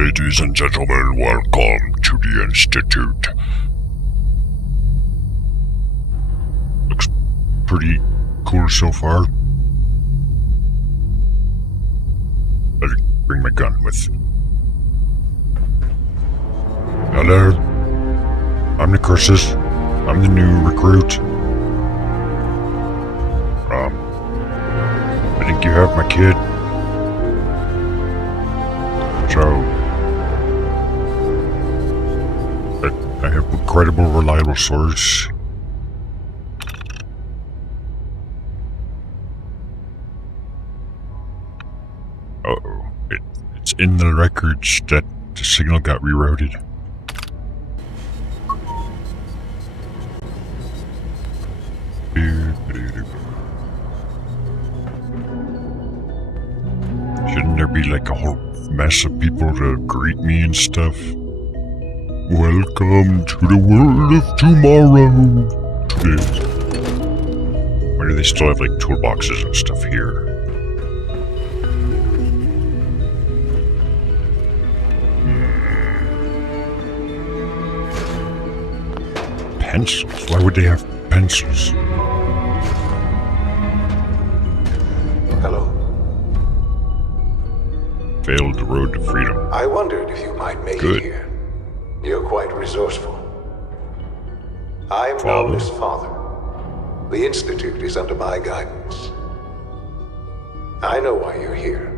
Ladies and gentlemen, welcome to the Institute. Looks pretty cool so far. Better bring my gun with. Hello? I'm Necrosis. I'm the new recruit. I think you have my kid. So, I have a credible, reliable source. Uh-oh. It's in the records that the signal got rerouted. Shouldn't there be like a whole mess of people to greet me and stuff? Welcome to the world of tomorrow. Why do they still have like toolboxes and stuff here? Pencils? Why would they have pencils? Hello. Failed the road to freedom. I wondered if you might make Good. it here. You're quite resourceful. I'm Father. Lawless Father. The Institute is under my guidance. I know why you're here.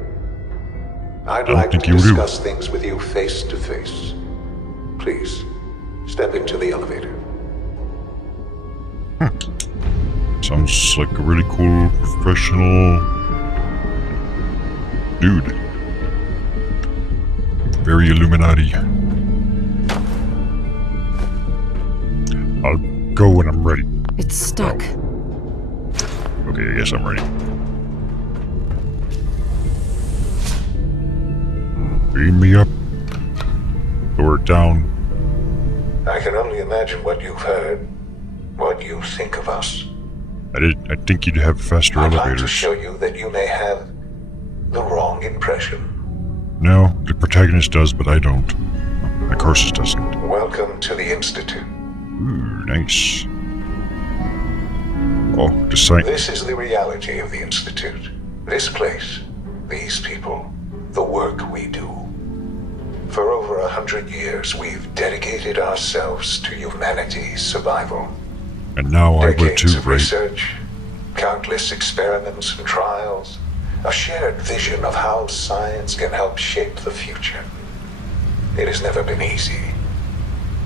I'd don't like to think you do. discuss things with you face to face. Please, step into the elevator. Sounds like a really cool professional dude. Very Illuminati. I'll go when I'm ready. It's stuck. Okay, I guess I'm ready. Beam me up. Lower it down. I can only imagine what you've heard, what you think of us. I think you'd have faster I'd like to elevators. show you that you may have the wrong impression. No, the protagonist does, but I don't. Necrosis doesn't. Welcome to the Institute. Ooh, nice. Oh, the sign. This is the reality of the Institute. This place, these people, the work we do. For over 100 years, we've dedicated ourselves to humanity's survival. And now I will Decades too, of right? research, countless experiments and trials, a shared vision of how science can help shape the future. It has never been easy,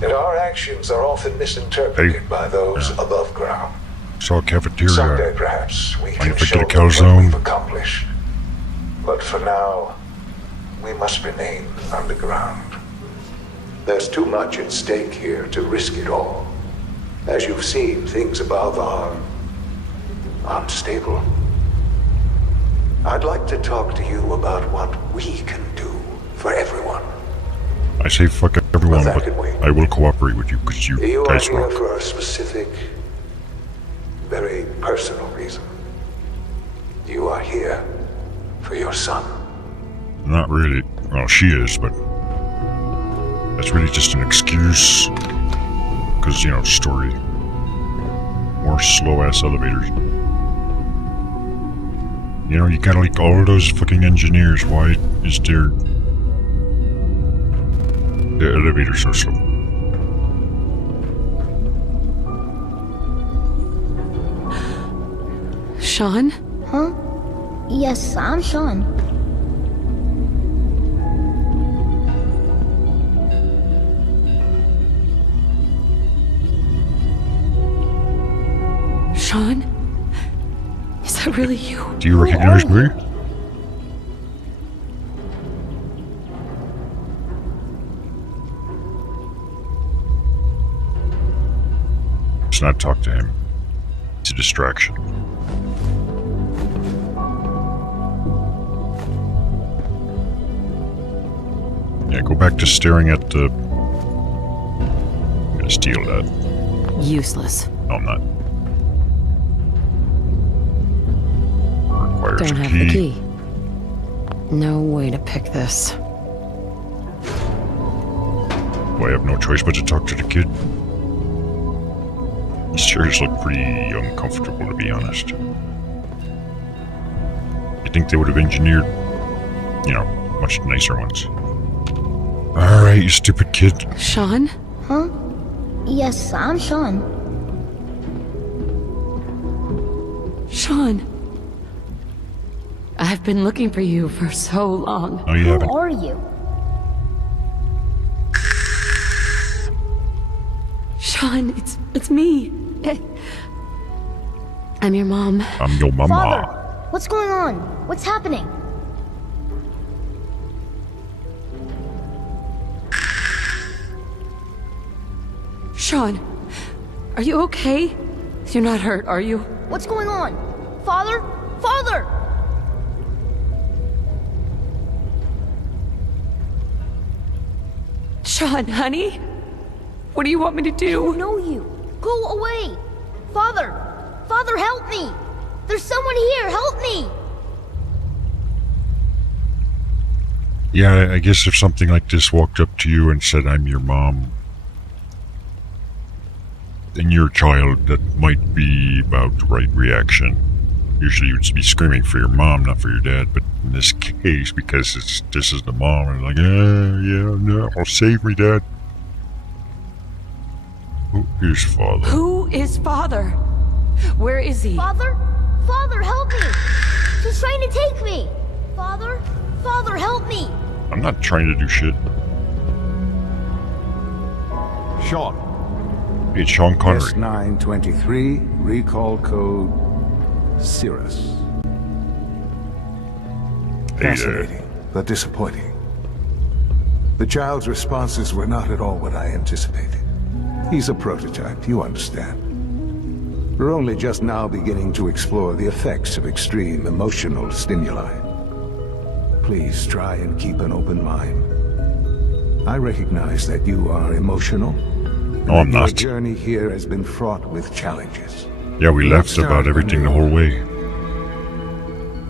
and our actions are often misinterpreted by those above ground. Saw a cafeteria. Someday, perhaps, we Mind can if I show get a them what calzone? we've accomplished. But for now, we must remain underground. There's too much at stake here to risk it all. As you've seen, things above are unstable. I'd like to talk to you about what we can do for everyone. I say fuck everyone, Well, that but could wait. I will cooperate with you because you You are guys here rock. for a specific, very personal reason. You are here for your son. Not really. Well, she is, but that's really just an excuse. Because, you know, story. More slow-ass elevators. You know, you got like all those fucking engineers. Why is the elevator so slow? Sean? Huh? Yes, I'm Sean. Sean? Is that really you? Do you recognize me? Let's not talk to him. It's a distraction. Yeah, go back to staring at the... I'm gonna steal that. Useless. No, I'm not. Requires Don't a have key. the key. No way to pick this. Well, I have no choice but to talk to the kid. These chairs look pretty uncomfortable, to be honest. I think they would have engineered, much nicer ones. Alright, you stupid kid. Sean? Huh? Yes, I'm Sean. Sean. I've been looking for you for so long. No, you Who haven't. are you? Sean, it's me. I'm your mom. I'm your mama. Father, what's going on? What's happening? Sean, are you okay? You're not hurt, are you? What's going on? Father? Father! Sean, honey? What do you want me to I do? don't know you. Go away! Father! Father, help me! There's someone here! Help me! Yeah, I guess if something like this walked up to you and said, I'm your mom, and you're a child, that might be about the right reaction. Usually you'd be screaming for your mom, not for your dad, but in this case, because this is the mom, and like, no, save me, Dad. Who is father? Who is father? Where is he? Father? Father, help me! She's trying to take me! Father? Father, help me! I'm not trying to do shit. Sean. It's Sean Connery. S923, recall code Cirrus. Hey there. Fascinating, but disappointing. The child's responses were not at all what I anticipated. He's a prototype, you understand. We're only just now beginning to explore the effects of extreme emotional stimuli. Please try and keep an open mind. I recognize that you are emotional. No, I'm Your not. journey here has been fraught with challenges. Yeah, we Let's laughed about start everything the anew. whole way.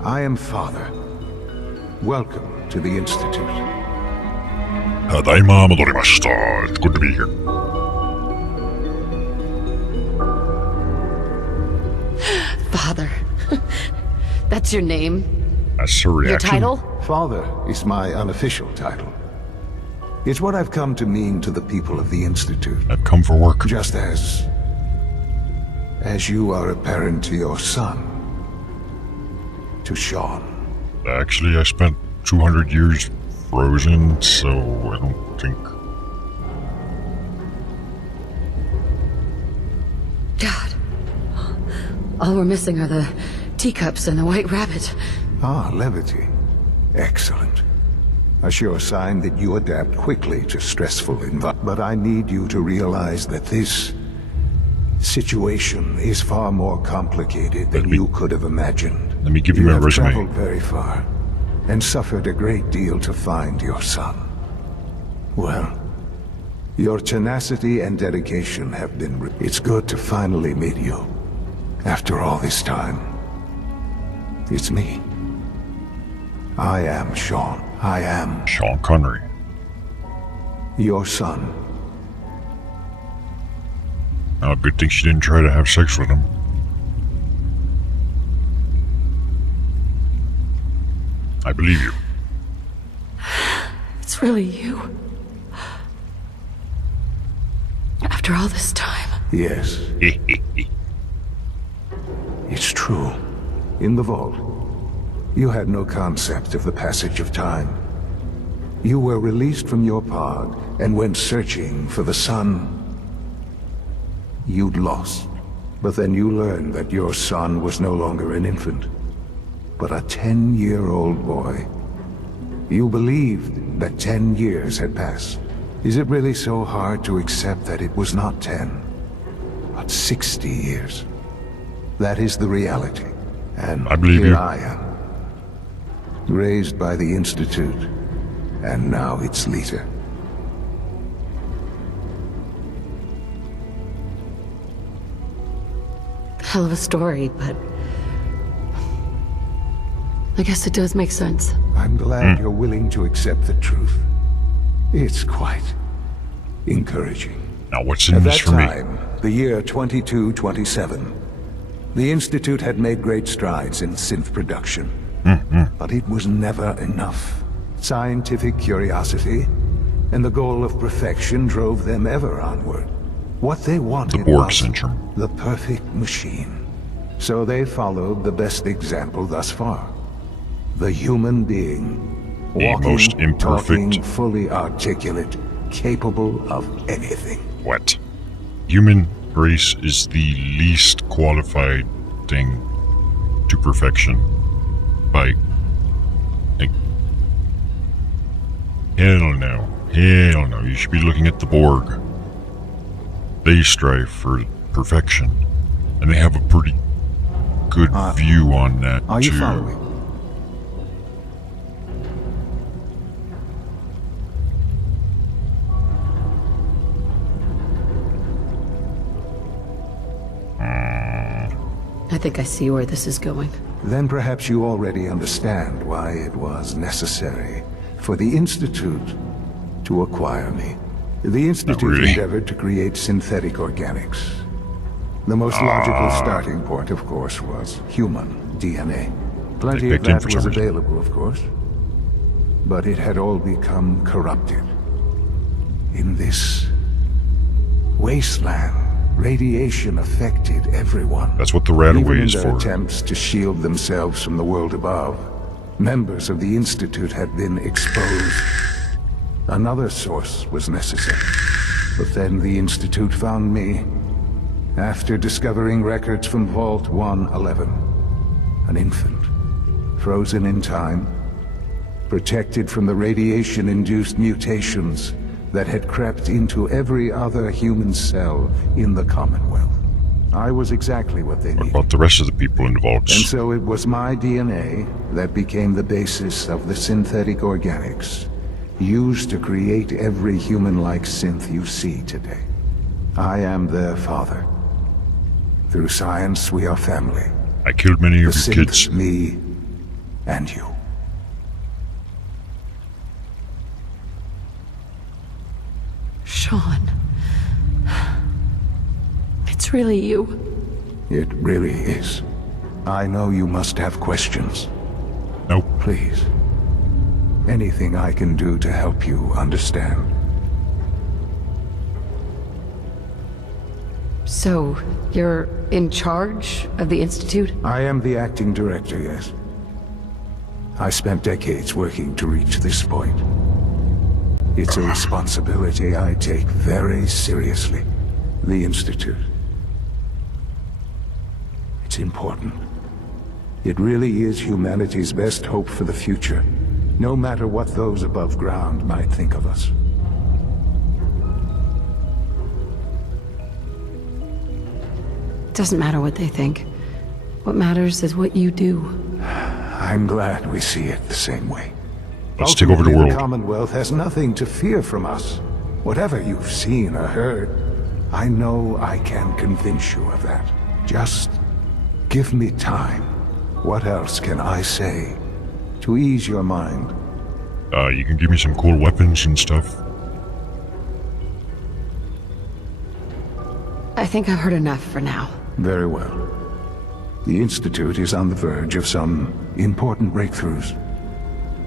I am Father. Welcome to the Institute. Tadaima modorimashita. It's good to be here. Father. That's your name? That's her Your reaction. title? Father is my unofficial title. It's what I've come to mean to the people of the Institute. I've come for work. Just as you are a parent to your son, to Sean. Actually, I spent 200 years frozen, so I don't think... God. All we're missing are the teacups and the white rabbit. Ah, levity. Excellent. A sure sign that you adapt quickly to stressful environments. But I need you to realize that this situation is far more complicated than you could have imagined. Let me give you my have resume. traveled very far and suffered a great deal to find your son. Well, your tenacity and dedication have been... It's good to finally meet you. After all this time, it's me. I am Sean. I am Sean Connery. your son. Oh, good thing she didn't try to have sex with him. I believe you. It's really you. After all this time. Yes, it's true. In the vault, you had no concept of the passage of time. You were released from your pod and went searching for the son you'd lost. But then you learned that your son was no longer an infant, but a 10-year-old boy. You believed that 10 years had passed. Is it really so hard to accept that it was not 10, but 60 years? That is the reality. And I believe here you. I am, raised by the Institute, and now its leader. Hell of a story, but I guess it does make sense. I'm glad you're willing to accept the truth. It's quite encouraging. Now, what's in At this that for me? time, the year 2227, the Institute had made great strides in synth production. But it was never enough. Scientific curiosity and the goal of perfection drove them ever onward. What they wanted Borg was syndrome. the perfect machine. So they followed the best example thus far. The human being. The Walking, most imperfect. talking, fully articulate, capable of anything. What? Human race is the least qualified thing to perfection. By... Like... Hell no. Hell no. You should be looking at the Borg. They strive for perfection. And they have a pretty good view on that, Are you too. following? I think I see where this is going. Then perhaps you already understand why it was necessary for the Institute to acquire me. The Institute really. endeavored to create synthetic organics. The most logical starting point, of course, was human DNA. Plenty of picked in that for was some reason. available, of course. But it had all become corrupted. In this wasteland, radiation affected everyone. That's what the Even Radaway in is their for. attempts to shield themselves from the world above, members of the Institute had been exposed. Another source was necessary. But then the Institute found me after discovering records from Vault 111. An infant, frozen in time, protected from the radiation-induced mutations that had crept into every other human cell in the Commonwealth. I was exactly what they What needed. about the rest of the people in the And vaults? so it was my DNA that became the basis of the synthetic organics used to create every human-like synth you see today. I am their father. Through science, we are family. I killed many The of your synths, kids. me, and you. Sean. It's really you. It really is. I know you must have questions. Nope. Please. Anything I can do to help you understand. So, you're in charge of the Institute? I am the acting director, yes. I spent decades working to reach this point. It's a responsibility I take very seriously. The Institute. It's important. It really is humanity's best hope for the future, no matter what those above ground might think of us. Doesn't matter what they think. What matters is what you do. I'm glad we see it the same way. Let's take over the Ultimately, world. The Commonwealth has nothing to fear from us. Whatever you've seen or heard, I know I can convince you of that. Just give me time. What else can I say to ease your mind? You can give me some cool weapons and stuff. I think I've heard enough for now. Very well. The Institute is on the verge of some important breakthroughs.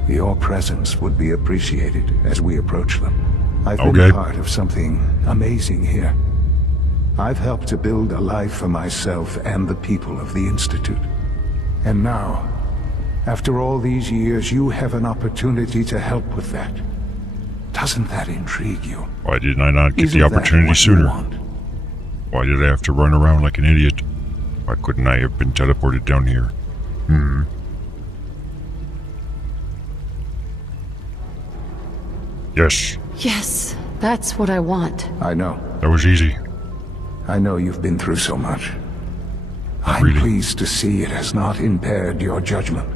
Your presence would be appreciated as we approach them. I've been Okay. part of something amazing here. I've helped to build a life for myself and the people of the Institute. And now, after all these years, you have an opportunity to help with that. Doesn't that intrigue you? Why didn't I not get Isn't the that opportunity what you sooner? want? Why did I have to run around like an idiot? Why couldn't I have been teleported down here? Yes, Yes, that's what I want. I know. that was easy. I know you've been through so much. I'm Really? pleased to see it has not impaired your judgment.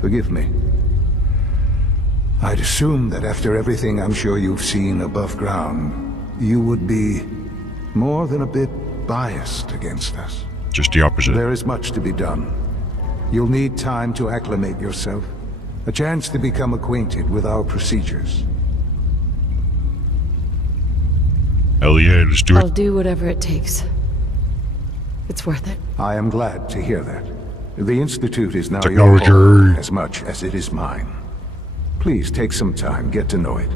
Forgive me. I'd assumed that after everything I'm sure you've seen above ground, you would be more than a bit biased against us. Just the opposite. There is much to be done. You'll need time to acclimate yourself, a chance to become acquainted with our procedures. Hell yeah, let's do I'll it. do whatever it takes. It's worth it. I am glad to hear that. The Institute is now your Technology. home as much as it is mine. Please take some time, get to know it.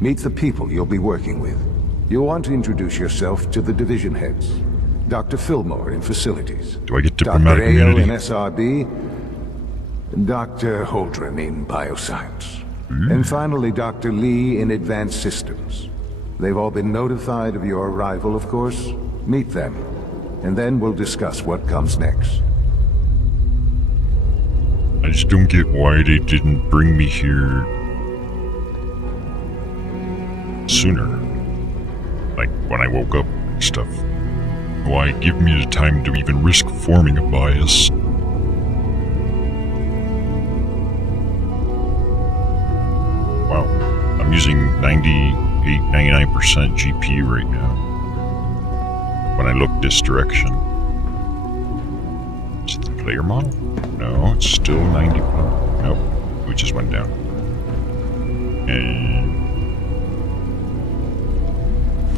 Meet the people you'll be working with. You'll want to introduce yourself to the division heads. Dr. Fillmore in facilities. Do I get Dr. diplomatic Ayo immunity? in SRB. Dr. Holdren in bioscience. And finally, Dr. Lee in advanced systems. They've all been notified of your arrival, of course. Meet them, and then we'll discuss what comes next. I just don't get why they didn't bring me here sooner. Like when I woke up and stuff. Why give me the time to even risk forming a bias? Wow, I'm using 99% GP right now. When I look this direction. Is it the player model? No, it's still 90. Nope, we just went down. And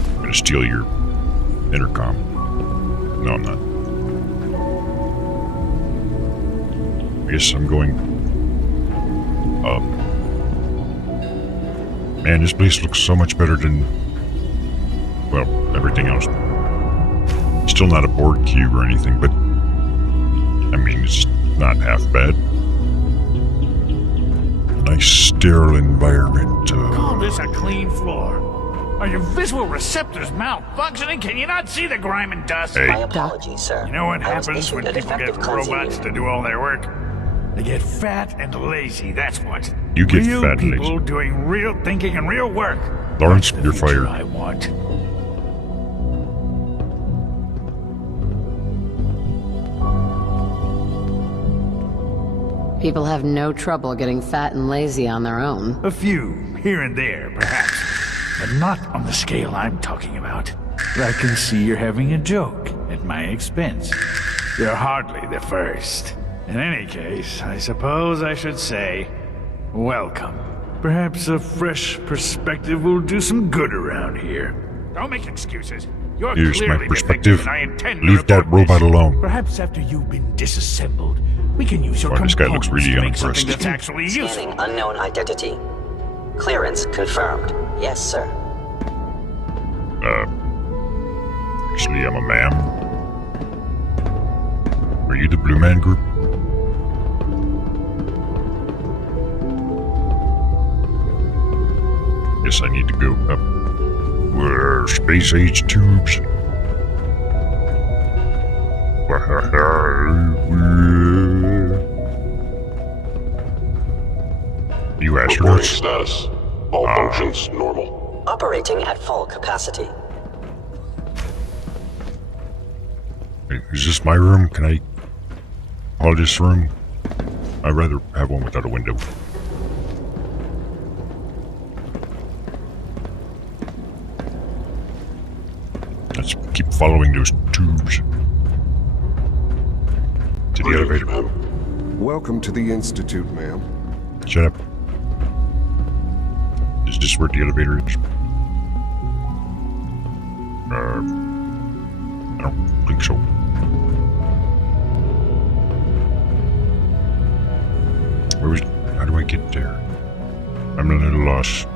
I'm gonna steal your intercom. No, I'm not. I guess I'm going up. Man, this place looks so much better than, well, everything else. Still not a board cube or anything, but I mean, it's not half bad. Nice sterile environment. Call this a clean floor. Are your visual receptors malfunctioning? Can you not see the grime and dust? Hey. My apologies, sir. You know what I was happens issued when a people defective get cleansing robots unit. to do all their work? They get fat and lazy, that's what. You get real fat and people lazy. doing real thinking and real work. Lawrence, That's the you're future fired. I want. People have no trouble getting fat and lazy on their own. A few, here and there, perhaps. But not on the scale I'm talking about. I can see you're having a joke at my expense. You're hardly the first. In any case, I suppose I should say, welcome. Perhaps a fresh perspective will do some good around here. Don't make excuses. You're Here's my clearly perspective. defective, and I intend to Leave that report robot this. alone. Perhaps after you've been disassembled, we can use your Boy, this guy looks components really to make something unimpressed. that's actually useful. Scanning unknown identity. Clearance confirmed. Yes, sir. Actually, I'm a man. Are you the Blue Man Group? Guess I need to go up. Where space age tubes. You Reporting astronauts? status. All functions normal. Operating at full capacity. Is this my room? Can I call this room? I'd rather have one without a window. Let's keep following those tubes. To the Greetings, elevator. ma'am. Welcome to the Institute, ma'am. Shut up. Is this where the elevator is? I don't think so. How do I get there? I'm a little lost.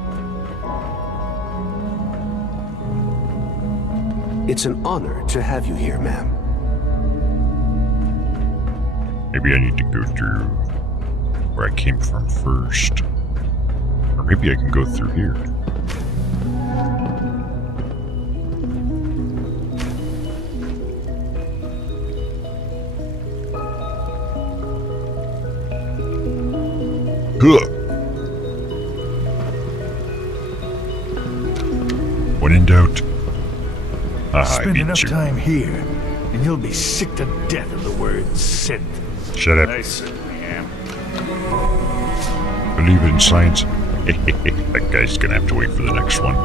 It's an honor to have you here, ma'am. Maybe I need to go through where I came from first. Or maybe I can go through here. Huh. When in doubt, I Spend beat enough you. time here, and you'll be sick to death of the word synth. Shut up. I certainly am. Believe in science. That guy's gonna have to wait for the next one.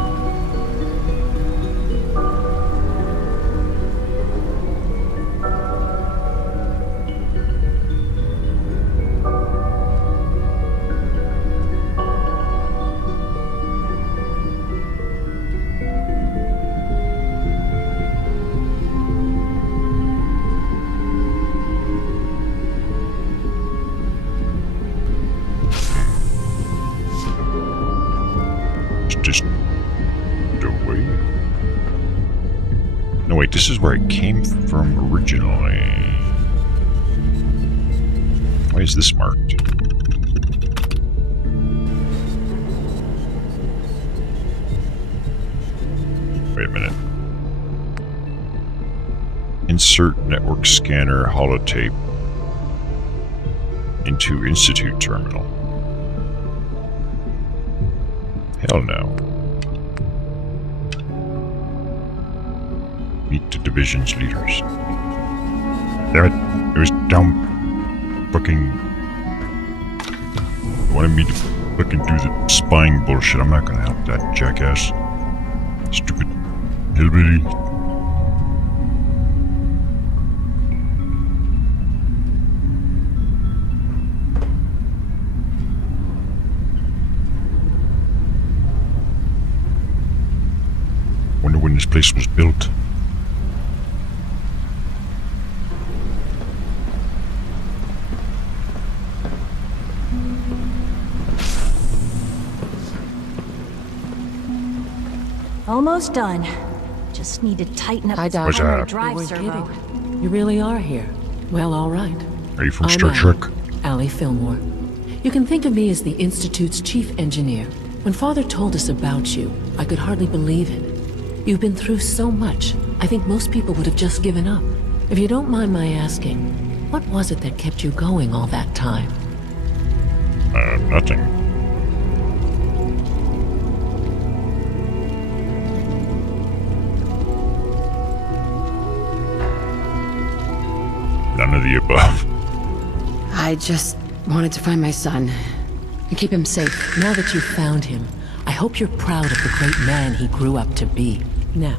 just away. No, wait, this is where I came from originally. Why is this marked? Wait a minute. Insert network scanner holotape into Institute terminal. Hell no. Meet the division's leaders. Damn it. It was down fucking... wanted me to fucking do the spying bullshit. I'm not gonna help that jackass. Stupid hillbilly. Wonder when this place was built. Almost done. Just need to tighten up Hi, this Doc. What's primary up? drive You weren't servo. kidding. You really are here. Well, all right. Are you from I'm Star Allie. Trek? Allie Fillmore. You can think of me as the Institute's chief engineer. When Father told us about you, I could hardly believe it. You've been through so much, I think most people would have just given up. If you don't mind my asking, what was it that kept you going all that time? Nothing. None of the above. I just wanted to find my son and keep him safe. Now that you've found him, I hope you're proud of the great man he grew up to be. Now,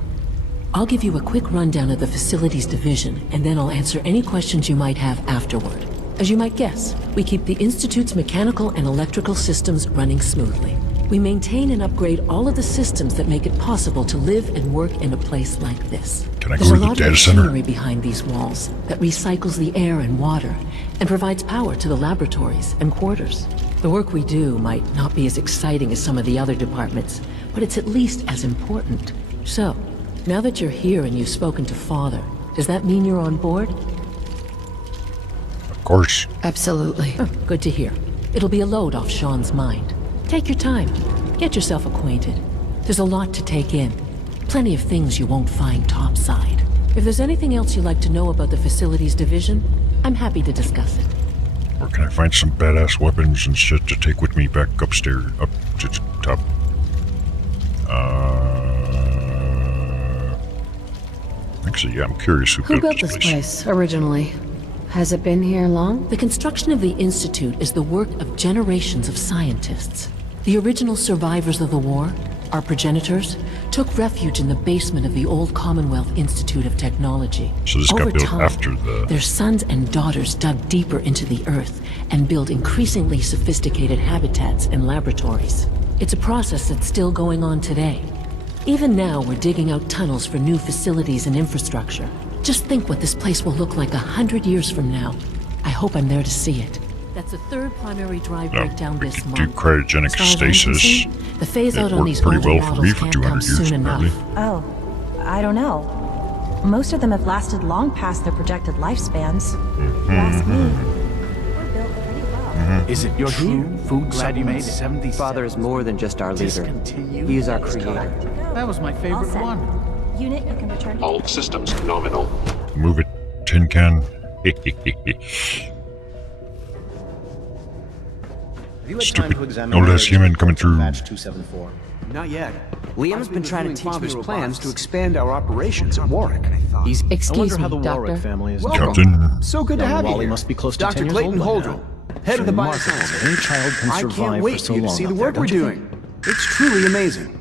I'll give you a quick rundown of the Facilities Division, and then I'll answer any questions you might have afterward. As you might guess, we keep the Institute's mechanical and electrical systems running smoothly. We maintain and upgrade all of the systems that make it possible to live and work in a place like this. Can I There's go a to the lot data of center? machinery behind these walls that recycles the air and water and provides power to the laboratories and quarters. The work we do might not be as exciting as some of the other departments, but it's at least as important. So, now that you're here and you've spoken to Father, does that mean you're on board? Of course. Absolutely. Oh, good to hear. It'll be a load off Sean's mind. Take your time. Get yourself acquainted. There's a lot to take in. Plenty of things you won't find topside. If there's anything else you'd like to know about the Facilities Division, I'm happy to discuss it. Or can I find some badass weapons and shit to take with me back upstairs, up to the top? Actually, yeah, I'm curious Who built this place originally? Has it been here long? The construction of the Institute is the work of generations of scientists. The original survivors of the war, our progenitors, took refuge in the basement of the old Commonwealth Institute of Technology. So this got Over built time, after the... their sons and daughters dug deeper into the earth and built increasingly sophisticated habitats and laboratories. It's a process that's still going on today. Even now, we're digging out tunnels for new facilities and infrastructure. Just think what this place will look like 100 years from now. I hope I'm there to see it. That's the third primary drive breakdown we this could month. do cryogenic As far as I'm stasis. concerned, the phase out It on these worked pretty older well for models me for can't 200 come years, soon enough. apparently. Oh, I don't know. Most of them have lasted long past their projected lifespans. Mm-hmm. Ask me. We're built pretty well. Is it your true food Glad you made it. 77? Father is more than just our leader. He is our creator. That was my All favorite set. one. Unit, you can return to... All systems nominal. Move it, tin can. Stupid old ass human coming through. Not yet. Liam's been trying to teach Father's plans to expand our operations at Warwick. He's Excuse me, Doctor. Captain. so good to have you Wally here. must be close to Dr. 10 years Clayton old by Holdrell, head of the Remarkable bioscience. that any child can I survive can't for wait so for you to long see the up there, work we're don't you doing. It's truly amazing.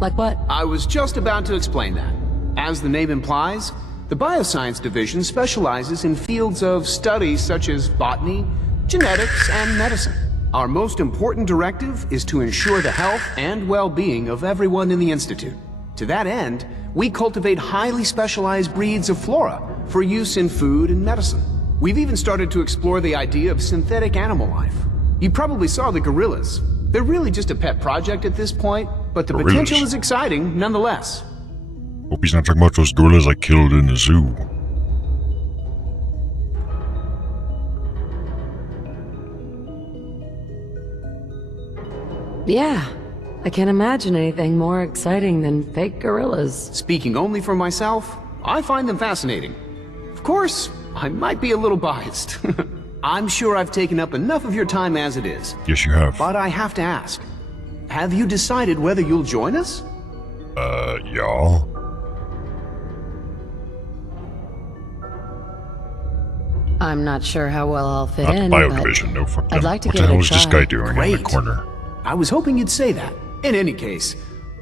Like what? I was just about to explain that. As the name implies, the Bioscience Division specializes in fields of study such as botany, genetics, and medicine. Our most important directive is to ensure the health and well-being of everyone in the Institute. To that end, we cultivate highly specialized breeds of flora for use in food and medicine. We've even started to explore the idea of synthetic animal life. You probably saw the gorillas. They're really just a pet project at this point, but the Gorillas. potential is exciting nonetheless. Hope he's not talking about those gorillas I killed in the zoo. Yeah, I can't imagine anything more exciting than fake gorillas. Speaking only for myself, I find them fascinating. Of course, I might be a little biased. I'm sure I've taken up enough of your time as it is. Yes, you have. But I have to ask, have you decided whether you'll join us? Yeah. I'm not sure how well I'll fit Not the in, bio but division, no, fuck I'd them. like to What give the it hell a is this try. guy doing in the Great. corner? I was hoping you'd say that. In any case,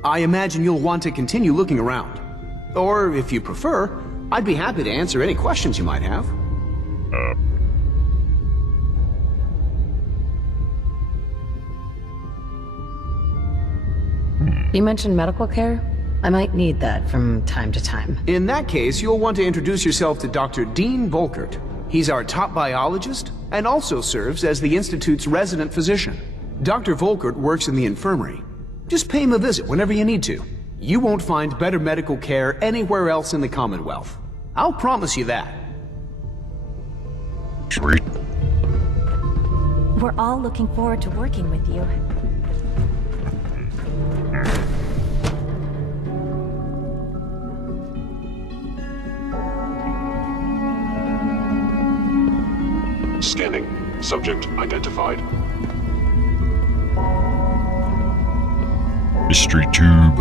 I imagine you'll want to continue looking around. Or, if you prefer, I'd be happy to answer any questions you might have. You mentioned medical care? I might need that from time to time. In that case, you'll want to introduce yourself to Dr. Dean Volkert. He's our top biologist and also serves as the Institute's resident physician. Dr. Volkert works in the infirmary. Just pay him a visit whenever you need to. You won't find better medical care anywhere else in the Commonwealth. I'll promise you that. Sweet. We're all looking forward to working with you. Scanning. Subject identified. Mystery tube.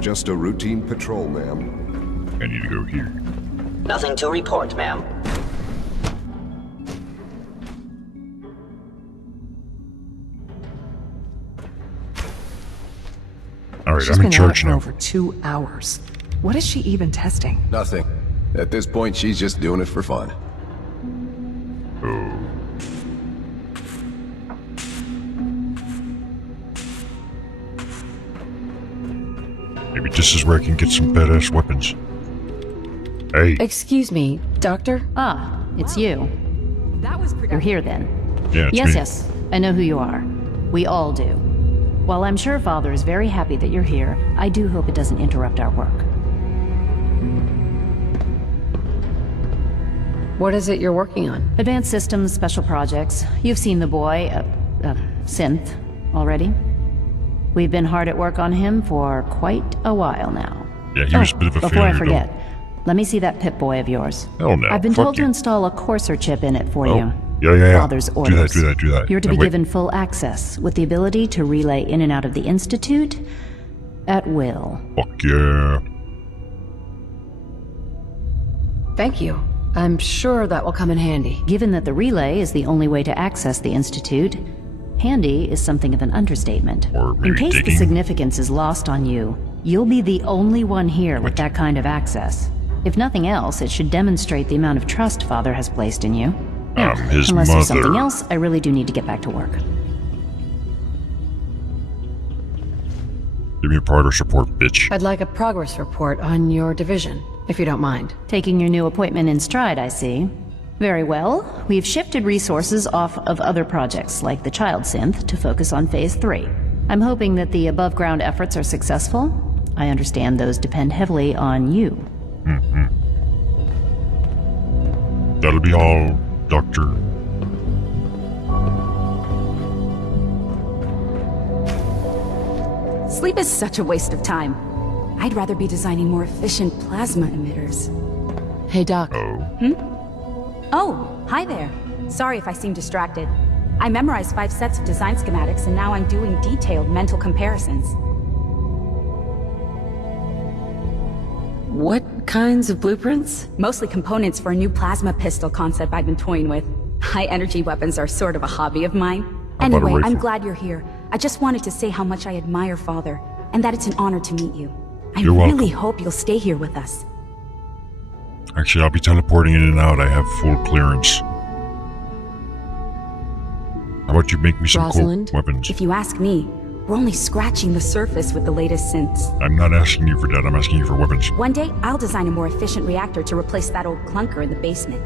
Just a routine patrol, ma'am. I need to go here. Nothing to report, ma'am. Alright, She's I'm in been at it charge for now. over 2 hours. What is she even testing? Nothing. At this point, she's just doing it for fun. Oh. Maybe this is where I can get some badass weapons. Hey. Excuse me, Doctor? Ah, it's you. You're here then. Yeah, it's yes, me. yes. I know who you are. We all do. While I'm sure Father is very happy that you're here, I do hope it doesn't interrupt our work. What is it you're working on? Advanced systems, special projects. You've seen the boy, Synth, already. We've been hard at work on him for quite a while now. Yeah, he was a bit of a Before I failure, forget, let me see that Pip-Boy of yours. Hell no. I've been Fuck told to you. install a Courser chip in it for Oh. you. Yeah. Father's Do orders. that. You're to Now be wait. given full access, with the ability to relay in and out of the Institute at will. Fuck yeah. Thank you. I'm sure that will come in handy. Given that the relay is the only way to access the Institute, handy is something of an understatement. Or maybe In case digging. the significance is lost on you, you'll be the only one here with that kind of access. If nothing else, it should demonstrate the amount of trust Father has placed in you. Now, his unless there's mother. something else, I really do need to get back to work. Give me a progress report, bitch. I'd like a progress report on your division, if you don't mind. Taking your new appointment in stride, I see. Very well. We've shifted resources off of other projects, like the Child Synth, to focus on Phase 3. I'm hoping that the above-ground efforts are successful. I understand those depend heavily on you. Mm-hmm. That'll be all, Doctor. Sleep is such a waste of time. I'd rather be designing more efficient plasma emitters. Hey, Doc. Oh, hi there. Sorry if I seem distracted. I memorized 5 sets of design schematics and now I'm doing detailed mental comparisons. What kinds of blueprints? Mostly components for a new plasma pistol concept I've been toying with. High-energy weapons are sort of a hobby of mine. How about a Anyway, I'm rifle? glad you're here. I just wanted to say how much I admire Father, and that it's an honor to meet you. I You're really welcome. hope you'll stay here with us. Actually, I'll be teleporting in and out. I have full clearance. How about you make me some Rosalind, cool weapons? If you ask me, We're only scratching the surface with the latest synths. I'm not asking you for that, I'm asking you for weapons. One day, I'll design a more efficient reactor to replace that old clunker in the basement.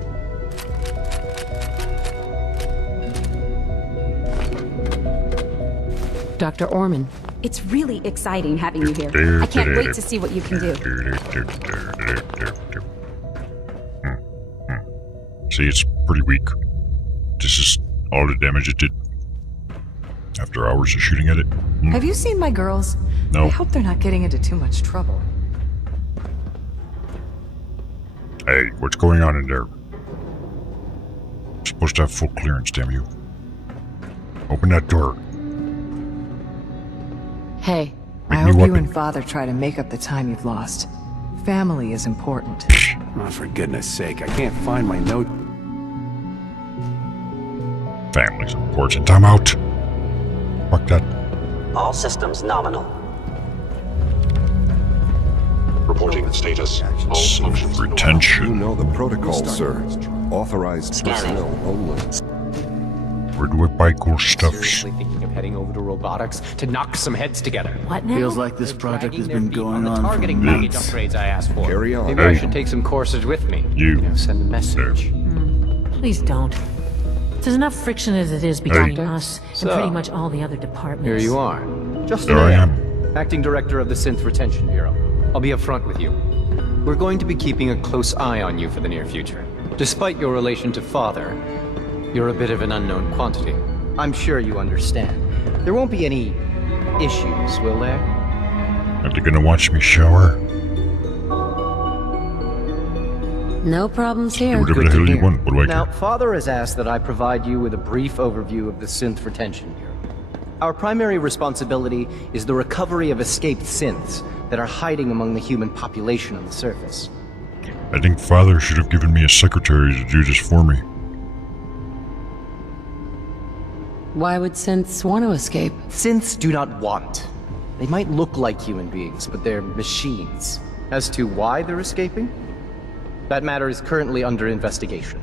Dr. Orman. It's really exciting having you here. I can't wait to see what you can do. See, it's pretty weak. This is all the damage it did. After hours of shooting at it. Have you seen my girls? No. I hope they're not getting into too much trouble. Hey, what's going on in there? Supposed to have full clearance, damn you. Open that door. Hey. I hope you and Father try to make up the time you've lost. Family is important. Oh, for goodness sake, I can't find my note. Family's important. I'm out. Fuck that. All systems nominal. Reporting status. All functions. Retention. You know the protocol, sir. Authorized personnel only. Where do I buy cool stuff? Seriously thinking of heading over to robotics to knock some heads together. What now? Feels like this project has been going on for Targeting package months. upgrades I asked for. Carry on. Maybe I should take some courses with me. You. Send a message. Please don't. There's enough friction as it is between Hey. us and So, pretty much all the other departments. Here you are. Justin There I Am, am. Acting Director of the Synth Retention Bureau. I'll be upfront with you. We're going to be keeping a close eye on you for the near future. Despite your relation to Father, you're a bit of an unknown quantity. I'm sure you understand. There won't be any issues, will there? Are they gonna watch me shower? No problems Do here. whatever Good the to hell you hear. want. What do I Now, do? Father has asked that I provide you with a brief overview of the Synth Retention Bureau. Our primary responsibility is the recovery of escaped synths that are hiding among the human population on the surface. I think Father should have given me a secretary to do this for me. Why would synths want to escape? Synths do not want. They might look like human beings, but they're machines. As to why they're escaping? That matter is currently under investigation.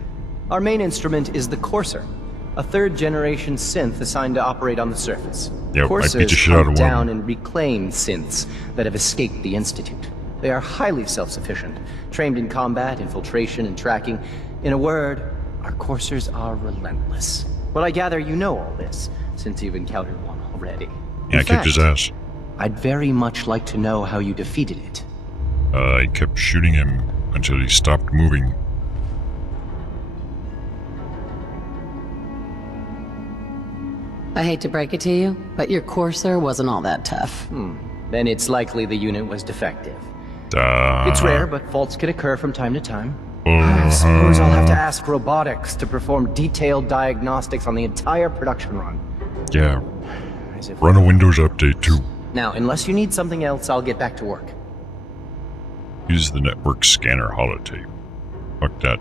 Our main instrument is the Courser, a third-generation synth assigned to operate on the surface. Yep, I beat the Coursers shit out of hunt one. down and reclaim synths that have escaped the Institute. They are highly self-sufficient, trained in combat, infiltration, and tracking. In a word, our Coursers are relentless. But I gather you know all this, since you've encountered one already. Yeah, I In kicked his fact, ass. I'd very much like to know how you defeated it. I kept shooting him until he stopped moving. I hate to break it to you, but your Courser wasn't all that tough. Then it's likely the unit was defective. It's rare, but faults can occur from time to time. I suppose I'll have to ask robotics to perform detailed diagnostics on the entire production run. Yeah. As if- Run a Windows update too. Now, unless you need something else, I'll get back to work. Use the network scanner holotape. Fuck that.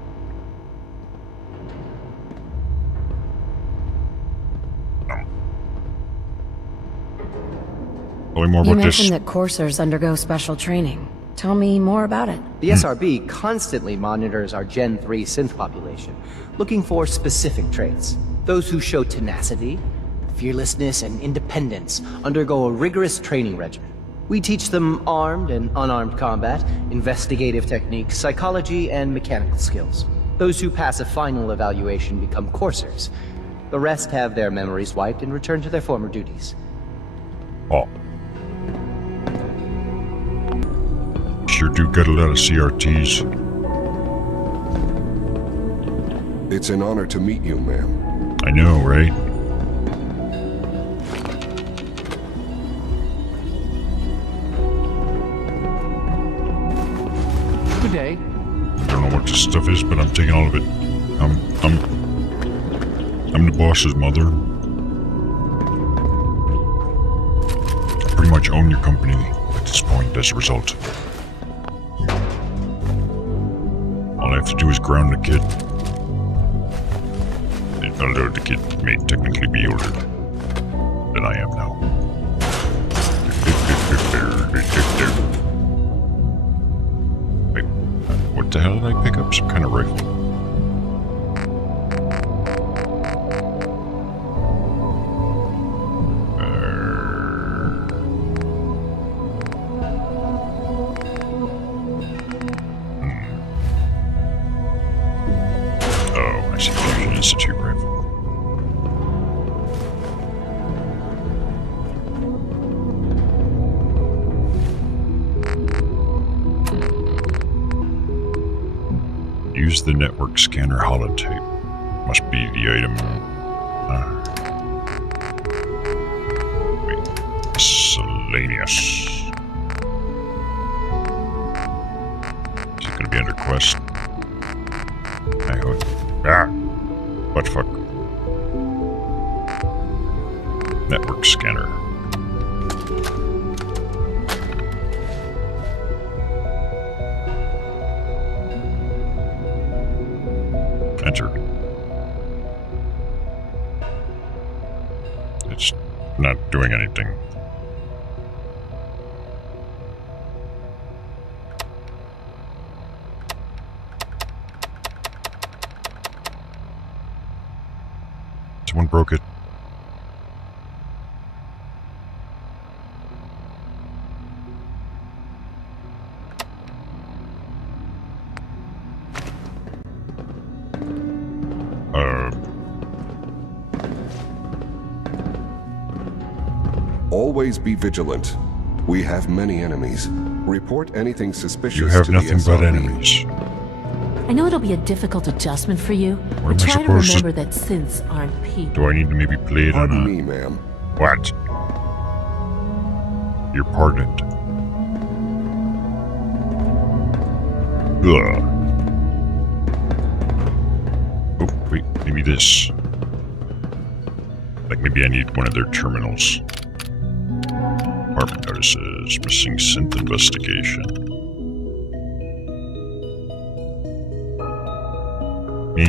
Tell me more You about this. mentioned that Coursers undergo special training. Tell me more about it. The SRB constantly monitors our Gen 3 synth population, looking for specific traits. Those who show tenacity, fearlessness, and independence undergo a rigorous training regimen. We teach them armed and unarmed combat, investigative techniques, psychology, and mechanical skills. Those who pass a final evaluation become coursers. The rest have their memories wiped and return to their former duties. Oh. Sure do get a lot of CRTs. It's an honor to meet you, ma'am. I know, right? Good day. I don't know what this stuff is, but I'm taking all of it. I'm the boss's mother. I pretty much own your company at this point as a result. All I have to do is ground the kid. Although the kid may technically be older than I am now. Wait, what the hell did I pick up? Some kind of rifle. I see Fusion Institute rifle. Use the network scanner holotape. Must be the item. Wait. Miscellaneous. Is it gonna be under quest? I hope. Ah! What fuck? Network scanner. Entered. It's not doing anything. Someone broke it. Always be vigilant. We have many enemies. Report anything suspicious You have to nothing the but SRB. enemies. I know it'll be a difficult adjustment for you, What but am I try to supposed to- remember that synths aren't people. Do I need to maybe play it on Pardon a... me, ma'am. What? You're pardoned. Ugh. Oh, wait, maybe this. Like maybe I need one of their terminals. Department notices missing synth investigation. Me.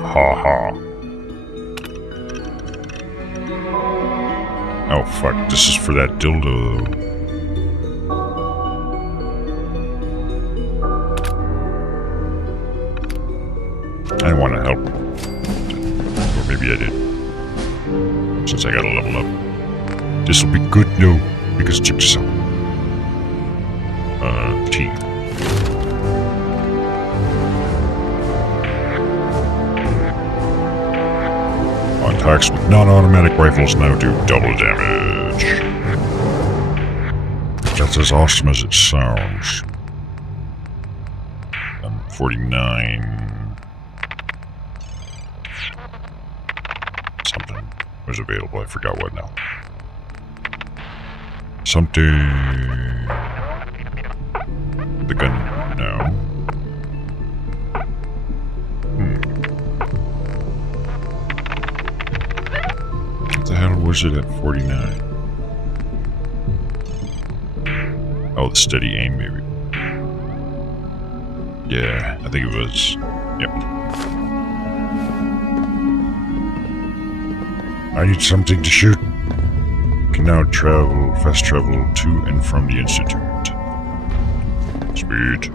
Ha ha. Oh fuck, this is for that dildo. I want to help. Or maybe I did. Since I gotta level up. This'll be good, no. Because check this out. T. Contacts with non-automatic rifles now do double damage. That's as awesome as it sounds. 49. Something was available. I forgot what now. Something. The gun now. What the hell was it at 49? Oh, the steady aim, maybe. Yeah, I think it was. Yep. I need something to shoot. Can now fast travel to and from the Institute. Sweet.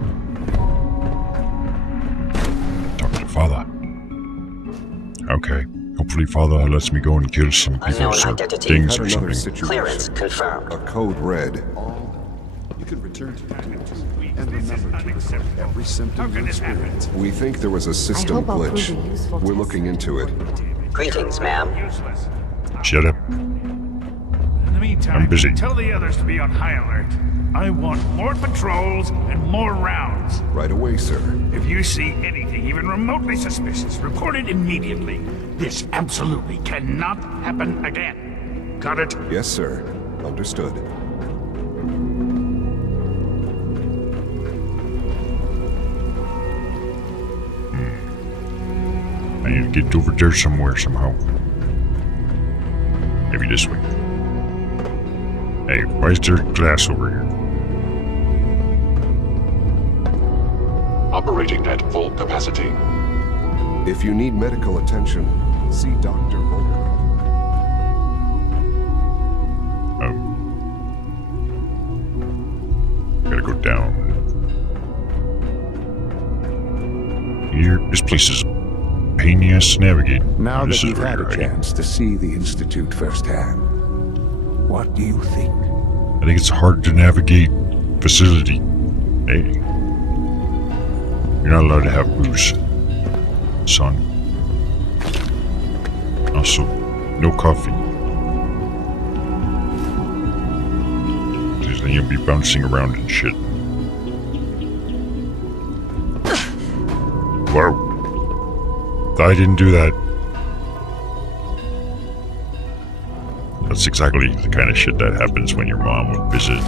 Talk to Father. Okay. Hopefully Father lets me go and kill some people Unknown or identity. things or Had another something. situation. Clearance confirmed. A code red. You can return to the and remember to report every symptom you experience. We think there was a system hope I'll prove glitch. a useful We're test. looking into it. Greetings, ma'am. Shut up. In the meantime, I'm busy. tell the others to be on high alert. I want more patrols and more rounds. Right away, sir. If you see anything even remotely suspicious, report it immediately. This absolutely cannot happen again. Got it? Yes, sir. Understood. I need to get over there somewhere somehow. Maybe this way. Hey, why is there glass over here? Operating at full capacity. If you need medical attention, see Dr. Volker. Gotta go down. Here, this place is pain in the ass to navigate. Now This that is you've where had you're a heading. chance to see the Institute firsthand, what do you think? I think it's hard to navigate facility. Hey. You're not allowed to have booze, son. Also, no coffee. Because then you'll be bouncing around and shit. Whoa. I didn't do that. That's exactly the kind of shit that happens when your mom would visit.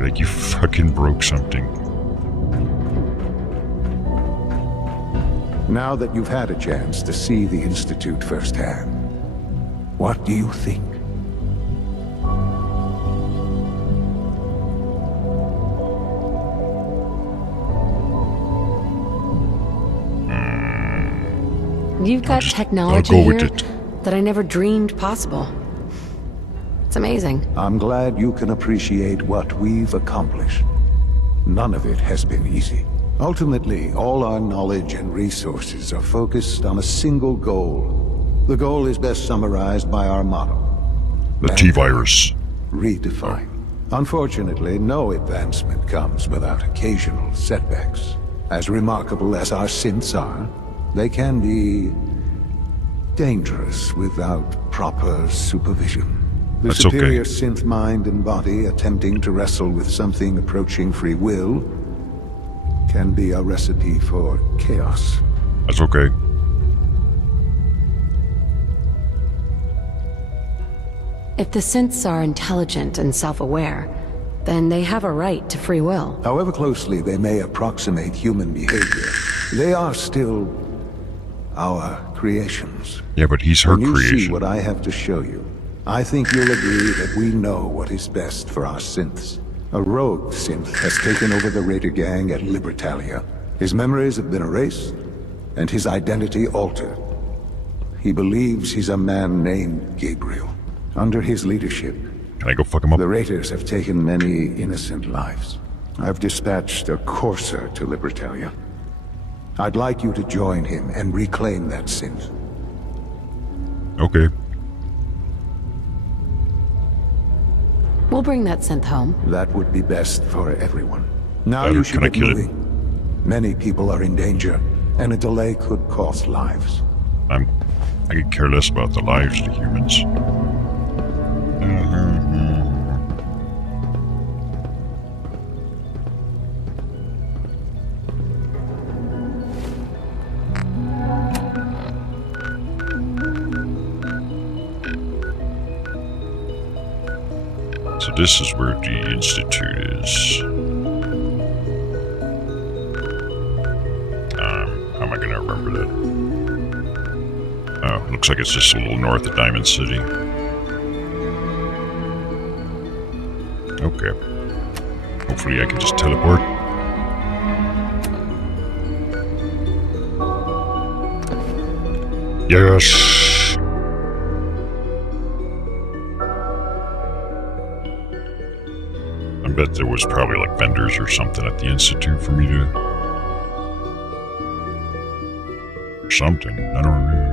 Like, you fucking broke something. Now that you've had a chance to see the Institute firsthand, what do you think? You've got technology go with here it. that I never dreamed possible. It's amazing. I'm glad you can appreciate what we've accomplished. None of it has been easy. Ultimately, all our knowledge and resources are focused on a single goal. The goal is best summarized by our motto. The T-virus. Redefine. Unfortunately, no advancement comes without occasional setbacks. As remarkable as our synths are, they can be dangerous without proper supervision. The That's okay. superior synth mind and body attempting to wrestle with something approaching free will can be a recipe for chaos. That's okay. If the synths are intelligent and self-aware, then they have a right to free will. However closely they may approximate human behavior, they are still our creations. Yeah, but he's her When you see creation. what I have to show you, I think you'll agree that we know what is best for our synths. A rogue synth has taken over the Raider gang at Libertalia. His memories have been erased, and his identity altered. He believes he's a man named Gabriel. Under his leadership, can I go fuck him up? The Raiders have taken many innocent lives. I've dispatched a courser to Libertalia. I'd like you to join him and reclaim that synth. Okay. We'll bring that synth home. That would be best for everyone. Now Better. you should Can I get kill it? moving. Many people are in danger, and a delay could cost lives. I could care less about the lives of the humans. So this is where the Institute is. How am I gonna remember that? Oh, looks like it's just a little north of Diamond City. Okay. Hopefully I can just teleport. Yes! I bet there was probably like vendors or something at the Institute for me to... something. I don't know.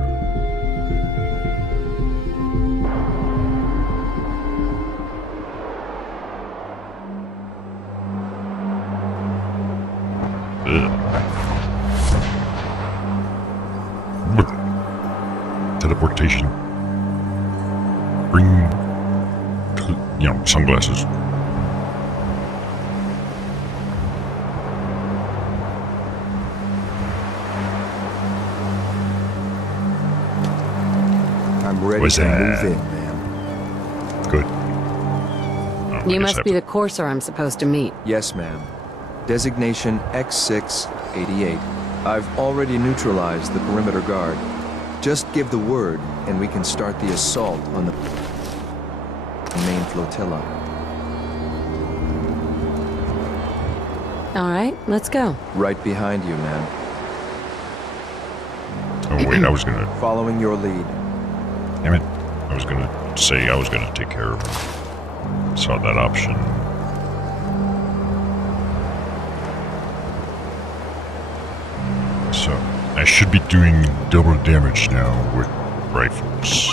Teleportation. Bring, sunglasses. I'm ready What's to that? move in, ma'am. Good. You must be the courser I'm supposed to meet. Yes, ma'am. Designation X688. I've already neutralized the perimeter guard. Just give the word, and we can start the assault on the main flotilla. All right, let's go. Right behind you, ma'am. Oh wait, I was gonna... Following your lead. Damn it. I was gonna say I was gonna take care of him. Saw that option. So, I should be doing double damage now with rifles.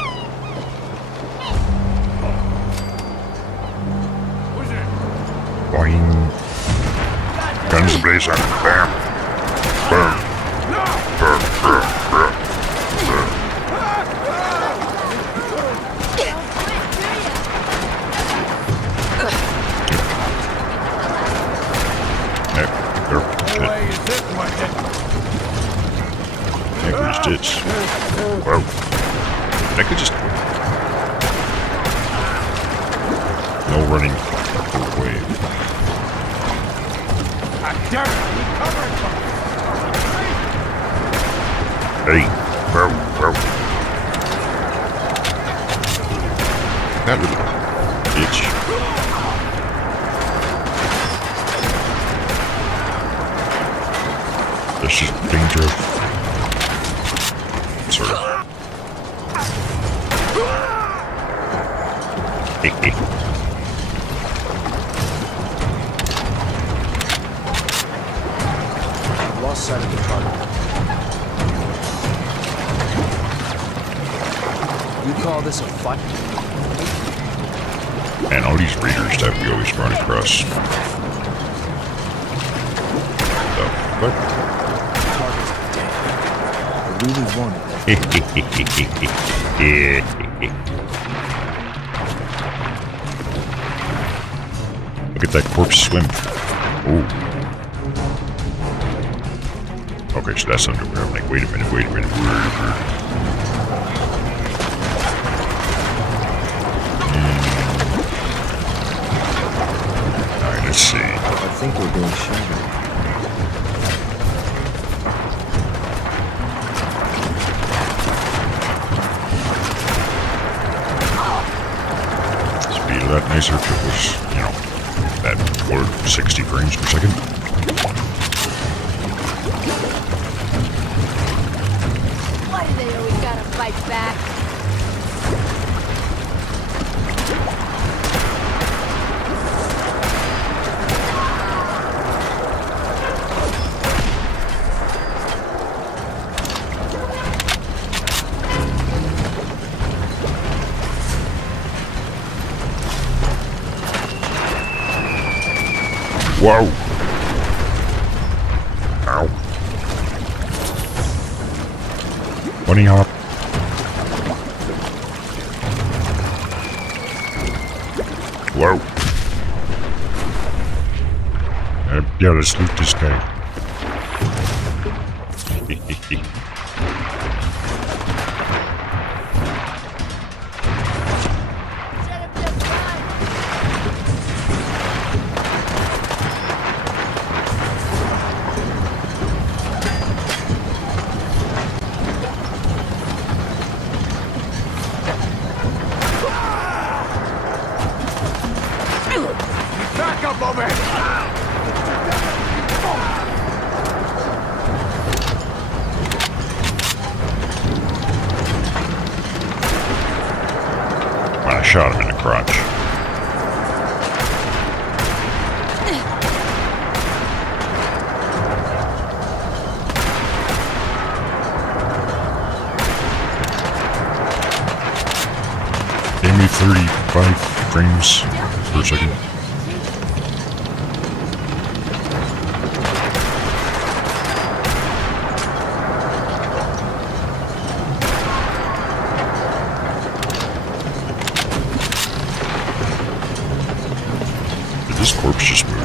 Boing. Guns blazing. Bam. Boom. Boom. Boom. Boom. Boom. This. Whoa. I could just... No running away. Hey. Whoa, whoa. That little bitch. This is dangerous. Sort of. Lost sight of the target. You call this a fight? And all these readers that we always run across. The fuck? Target's dead. I really wanted that. Look at that corpse swim. Ooh. Okay, so that's underwear. I'm like, wait a minute. Alright, let's see. I think we're being shadowed. Speed a lot nicer if it was, you know, that 60 frames per second. Why do they always gotta fight back? Whoa! Ow. Bunny hop. Whoa. Yeah, let's loot this guy. Back up over here! I shot him in the crotch. Gave me 35 frames per second. Did this corpse just move?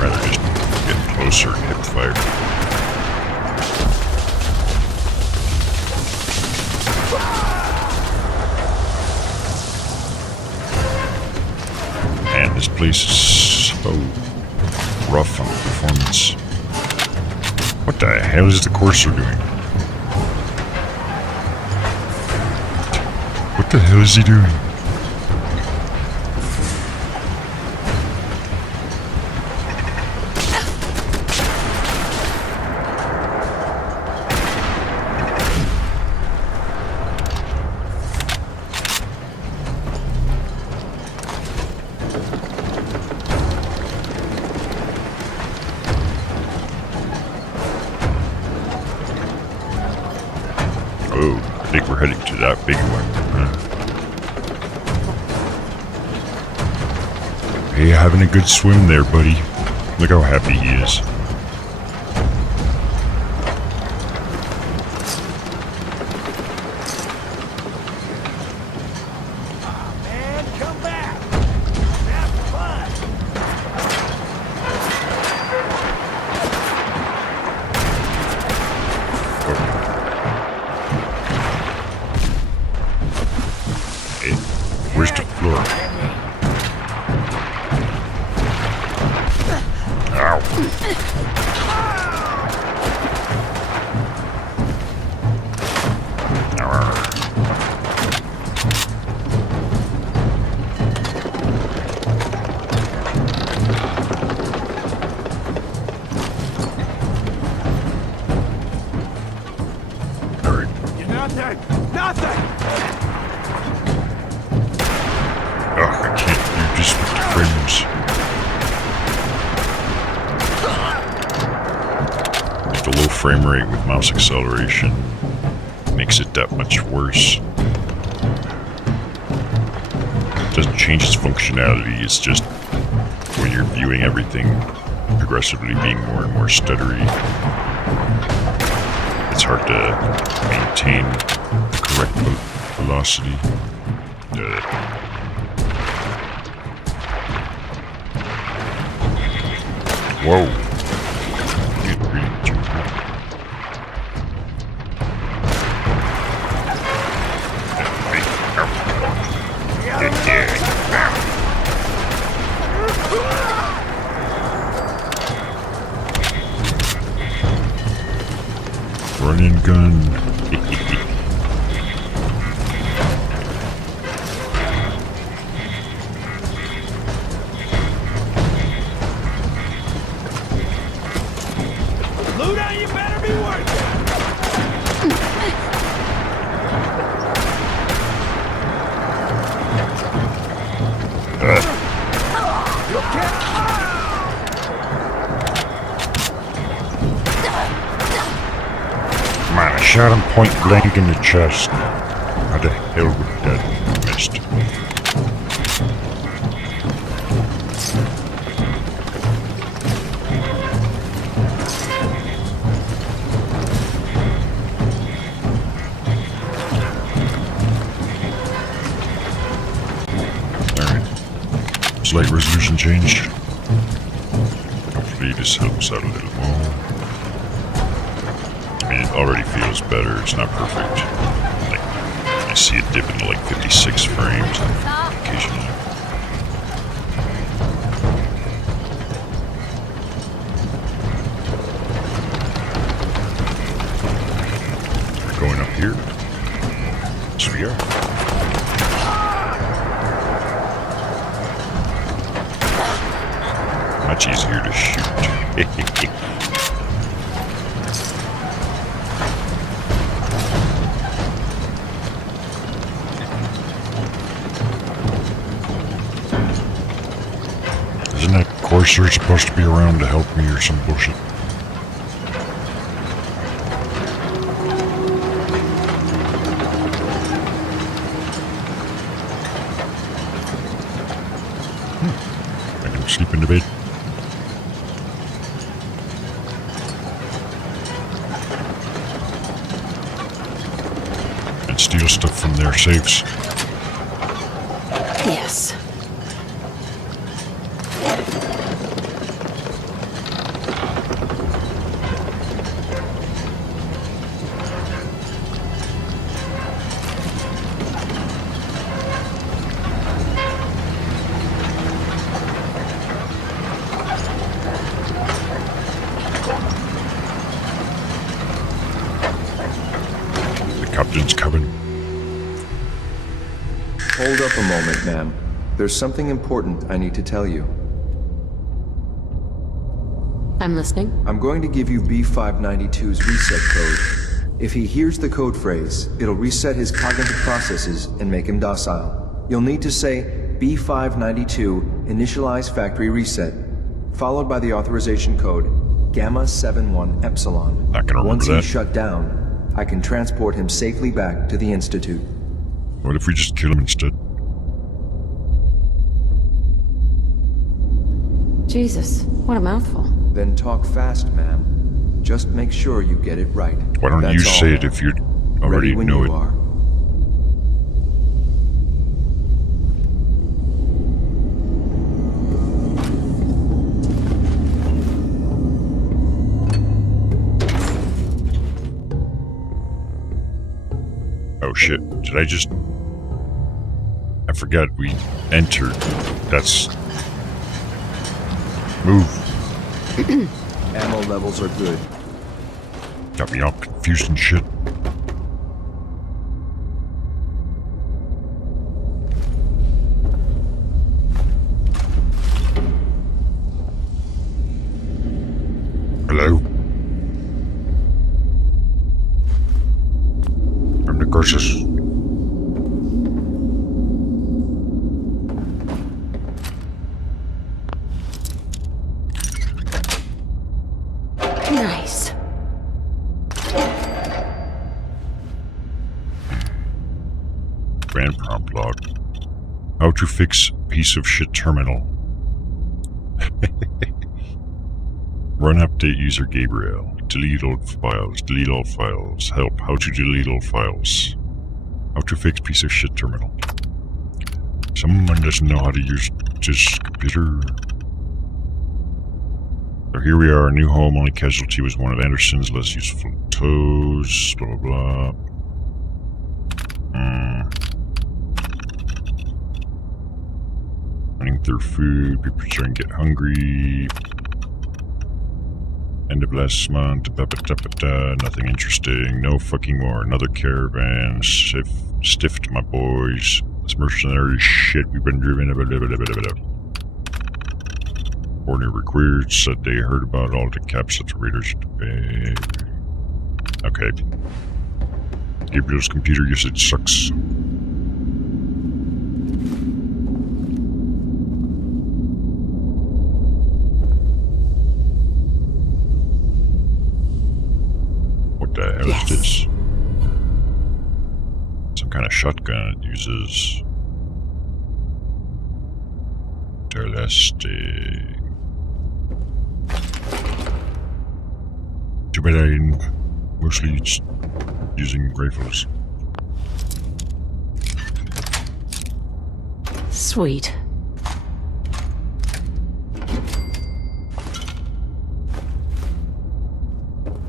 Rather just get closer and hit the fire. Man, this place is so rough on the performance. What the hell is the Courser doing? What the hell is he doing? Oh, I think we're heading to that big one. Hey, having a good swim there, buddy. Look how happy he is. Where's the floor? Ow. Nothing! Ugh, I can't do just with the frames. The low frame rate with mouse acceleration makes it that much worse. It doesn't change its functionality, it's just when you're viewing everything progressively being more and more stuttery, it's hard to maintain the correct velocity. Whoa. Getting really too hot. Run and gun. Luda, you better be working! Come on, I shot him point blank in the chest. How the hell would that have missed? Alright. Has light resolution changed? Hopefully this helps out a little more. I mean, it already feels better. It's not perfect. Like, I see it dipping to like 56 frames occasionally. We're going up here. Yes, we are. Much easier to shoot. Isn't that Courser supposed to be around to help me or some bullshit? I can sleep in the bed. And steal stuff from their safes. Yes. Captain's cabin. Hold up a moment, ma'am. There's something important I need to tell you. I'm listening. I'm going to give you B592's reset code. If he hears the code phrase, it'll reset his cognitive processes and make him docile. You'll need to say B592 initialize factory reset, followed by the authorization code Gamma 71 Epsilon. Not gonna remember Once that. he's shut down, I can transport him safely back to the Institute. What if we just kill him instead? Jesus, what a mouthful. Then talk fast, ma'am. Just make sure you get it right. Why don't you That's all, say it ma'am. if you already Ready when know you it? are. Oh shit, did I just... I forgot we entered. That's... Move. Ammo levels are good. Got me all confused and shit. Hello? I'm the curses. Nice. Grand prompt log. How to fix piece of shit terminal. Run update user Gabriel. Delete old files. Delete all files. Help. How to delete all files. How to fix piece of shit terminal. Someone doesn't know how to use this computer. So here we are, our new home. Only casualty was one of Anderson's less useful toes. Blah blah blah. Running through food. People starting to get hungry. End of last month. Nothing interesting. No fucking more. Another caravan. Stiffed my boys. This mercenary shit we've been driven. Ordinary required. Said they heard about all the caps that the raiders pay. Okay. Gabriel's computer usage sucks. What the hell is this? Some kind of shotgun it uses. Telestic. Too bad I'm mostly just using rifles. Sweet.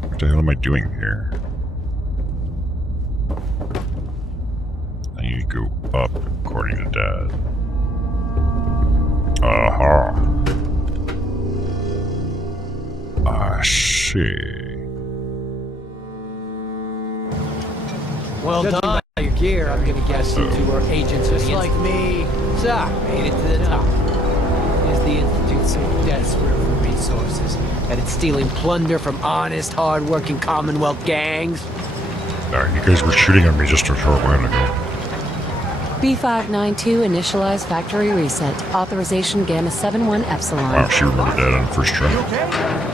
What the hell am I doing here? I need to go up according to Dad. Aha. I see. Well done. Your gear, I'm gonna guess you two are agents just like me. So, made it to the top. Is the Institute so desperate for resources that it's stealing plunder from honest, hard-working Commonwealth gangs? Alright, you guys were shooting at me just a short while ago. B592 initialize factory reset. Authorization Gamma 71 Epsilon. Wow, she remembered that on the first try. You okay?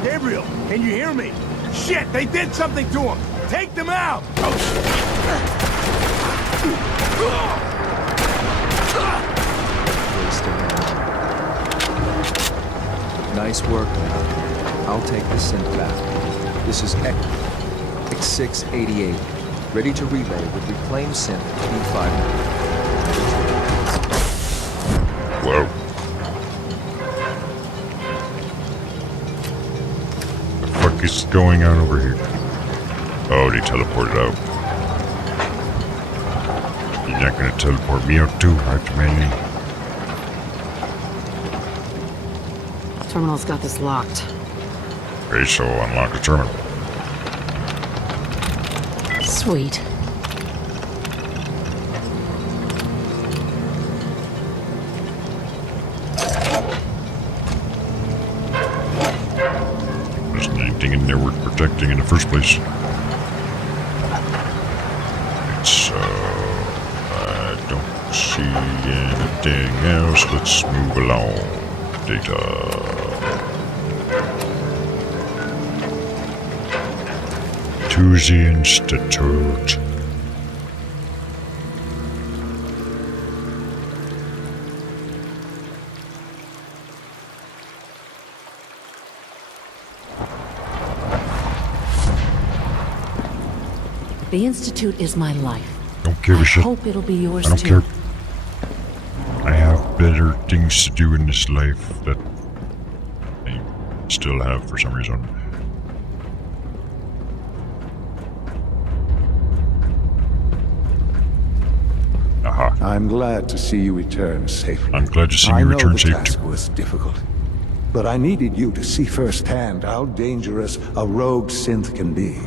Gabriel, can you hear me? Shit, they did something to him! Take them out! Nice work, man. I'll take the synth back. This is X688. Ready to relay with reclaimed synth B5. Whoa. The fuck is going on over here? Oh, they teleported out. You're not gonna teleport me out too, right, man? Terminal's got this locked. Okay, so unlock the terminal. Sweet. There isn't anything in there worth protecting in the first place. It's, I don't see anything else. Let's move along. Data. to the Institute. The Institute is my life. Don't give a shit. I hope it'll be yours I don't too. care. I have better things to do in this life that I still have for some reason. Aha. I'm glad to see you return safely. I'm glad to see I you know return the safely. task was difficult, but I needed you to see firsthand how dangerous a rogue synth can be.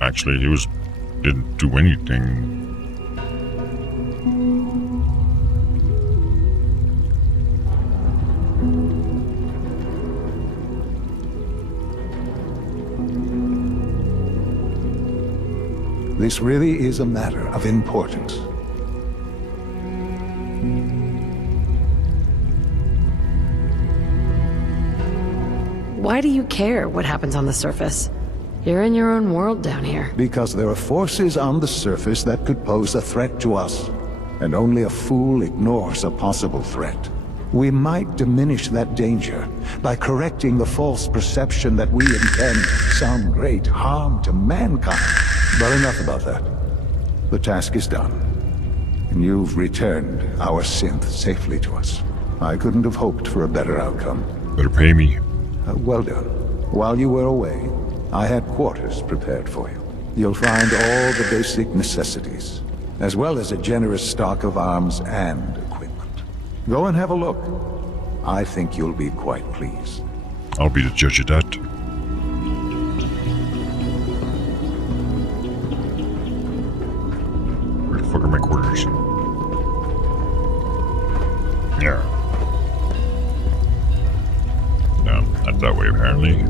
Actually, he didn't do anything. This really is a matter of importance. Why do you care what happens on the surface? You're in your own world down here. Because there are forces on the surface that could pose a threat to us, and only a fool ignores a possible threat. We might diminish that danger by correcting the false perception that we intend some great harm to mankind. But enough about that. The task is done, and you've returned our synth safely to us. I couldn't have hoped for a better outcome. Better pay me. Well done. While you were away, I had quarters prepared for you. You'll find all the basic necessities, as well as a generous stock of arms and equipment. Go and have a look. I think you'll be quite pleased. I'll be the judge of that. Where the fuck are my quarters? Yeah. No, not that way apparently.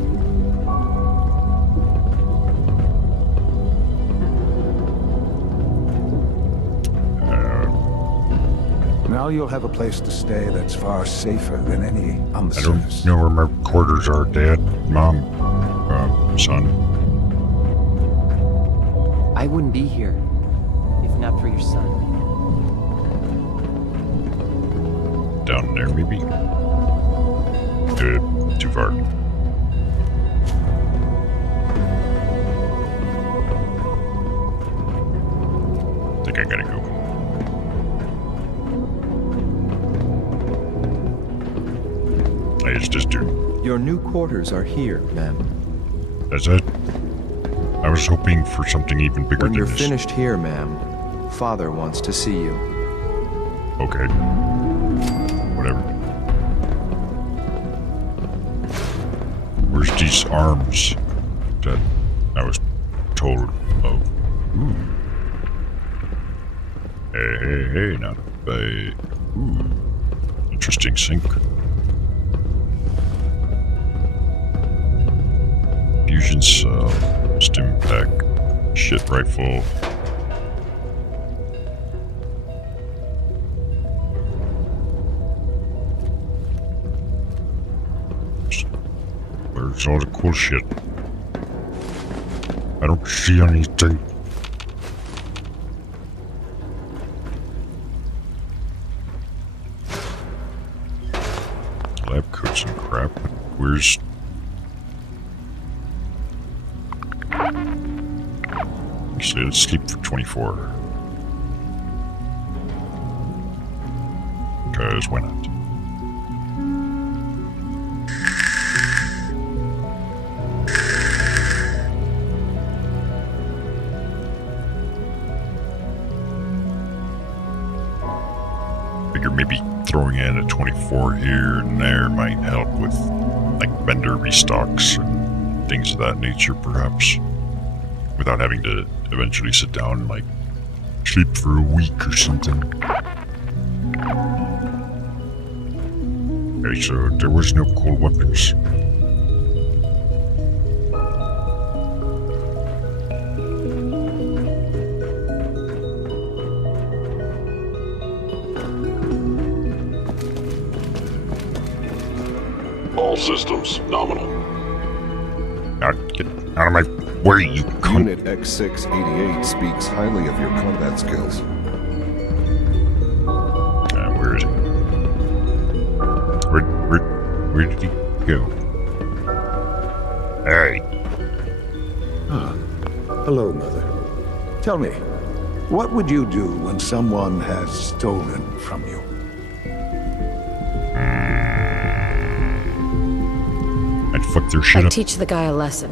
Now you'll have a place to stay that's far safer than any on the I surface. don't know where my quarters are, Dad, Mom, son. I wouldn't be here if not for your son. Down there, maybe? Too far. Think I gotta go. It's just do. Your new quarters are here, ma'am. That's it? I was hoping for something even bigger When than you're this. finished here, ma'am, Father wants to see you. Okay. Whatever. Where's these arms that I was told of? Ooh. Hey, not by... Ooh. Interesting sync. Fusion cell, stim pack, shit rifle. Where's all the cool shit? I don't see anything. Lab coats and crap. Where's... Actually, let's sleep for 24. Because why not? Figure maybe throwing in a 24 here and there might help with like vendor restocks and things of that nature, perhaps. Without having to eventually sit down and like sleep for a week or something. Okay, so there was no cool weapons. All systems nominal. Out of my way, you cunt. Unit X688 speaks highly of your combat skills. Where is he? Where did he go? Hey. Hello, Mother. Tell me, what would you do when someone has stolen from you? I'd fuck their shit I'd up. teach the guy a lesson.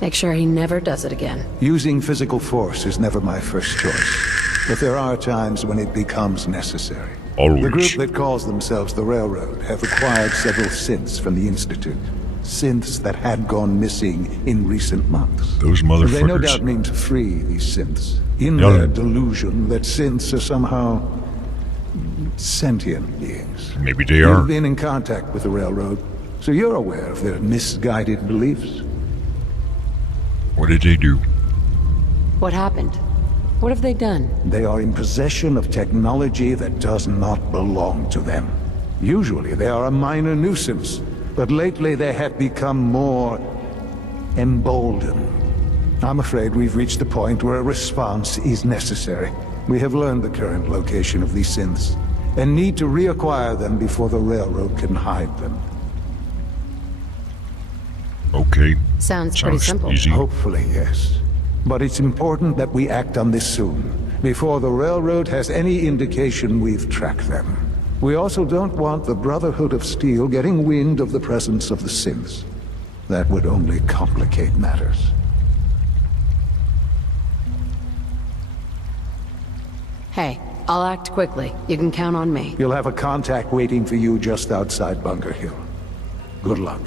Make sure he never does it again. Using physical force is never my first choice, but there are times when it becomes necessary. Always. The group that calls themselves the Railroad have acquired several synths from the Institute. Synths that had gone missing in recent months. Those motherfuckers. They no doubt mean to free these synths, in Yeah. their delusion that synths are somehow sentient beings. Maybe they are. You've been in contact with the Railroad, so you're aware of their misguided beliefs. What did they do? What happened? What have they done? They are in possession of technology that does not belong to them. Usually they are a minor nuisance, but lately they have become more emboldened. I'm afraid we've reached the point where a response is necessary. We have learned the current location of these synths, and need to reacquire them before the Railroad can hide them. Okay. Sounds pretty simple. Easy. Hopefully, yes. But it's important that we act on this soon, before the Railroad has any indication we've tracked them. We also don't want the Brotherhood of Steel getting wind of the presence of the synths. That would only complicate matters. Hey, I'll act quickly. You can count on me. You'll have a contact waiting for you just outside Bunker Hill. Good luck.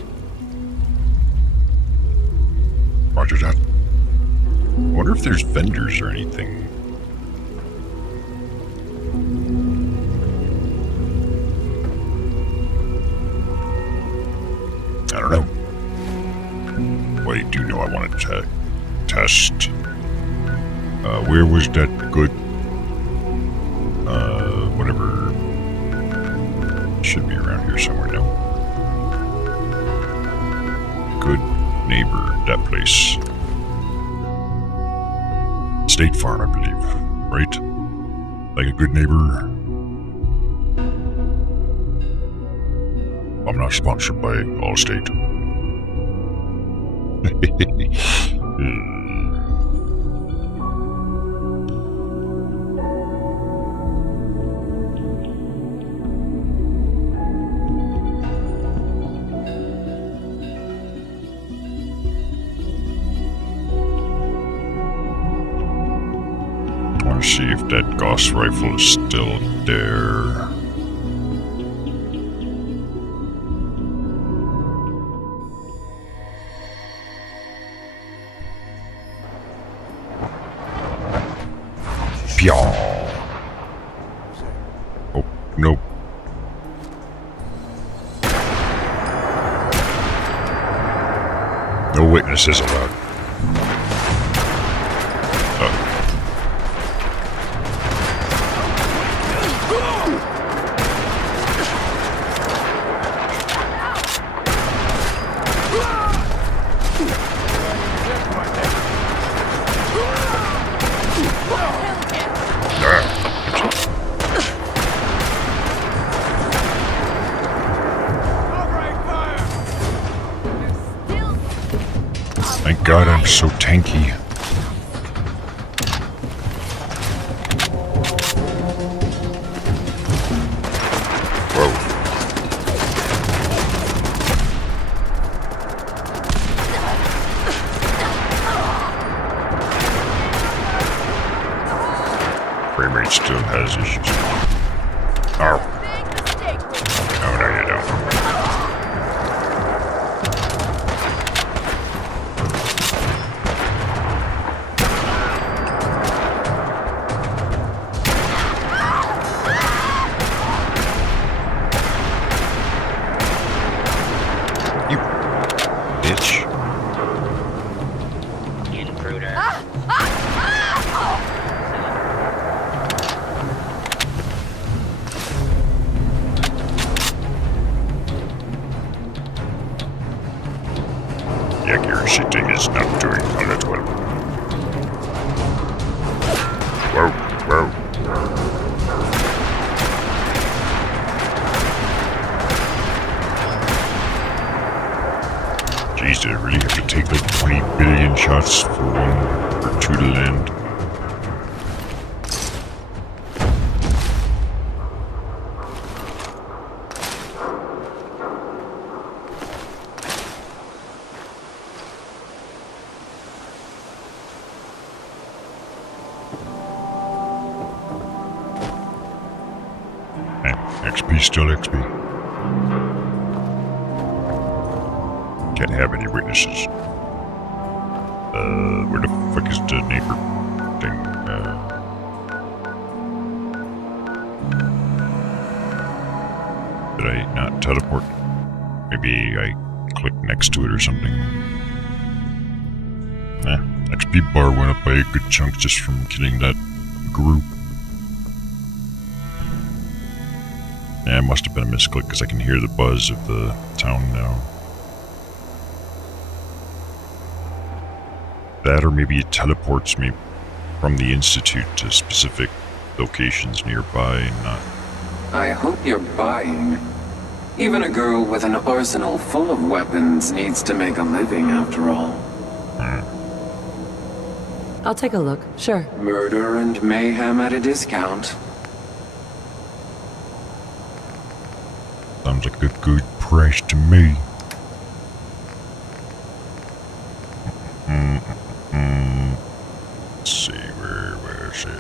Roger that. I wonder if there's vendors or anything. I don't know. Well, I do know I wanted to test. Where was that good? Whatever. Should be around here somewhere now. Good neighbor, that place. State Farm, I believe, right? Like a good neighbor. I'm not sponsored by Allstate. I want to see if that Gauss rifle is still there. Oh, nope. No witnesses allowed. Thank God I'm so tanky. Whoa. Frame rate still has issues. Oh. Oh, no, you don't. Bitch. The accuracy thing is not doing all that well. Whoa, whoa. Jeez, did I really have to take like 20 billion shots for one or two to land? XP still XP. Can't have any witnesses. Where the fuck is the neighbor thing? Did I not teleport? Maybe I clicked next to it or something. XP bar went up by a good chunk just from killing that group. Yeah, it must have been a misclick because I can hear the buzz of the town now. That, or maybe it teleports me from the Institute to specific locations nearby and not... I hope you're buying. Even a girl with an arsenal full of weapons needs to make a living after all. I'll take a look, sure. Murder and mayhem at a discount. Sounds like a good price to me. Let's see, where is it?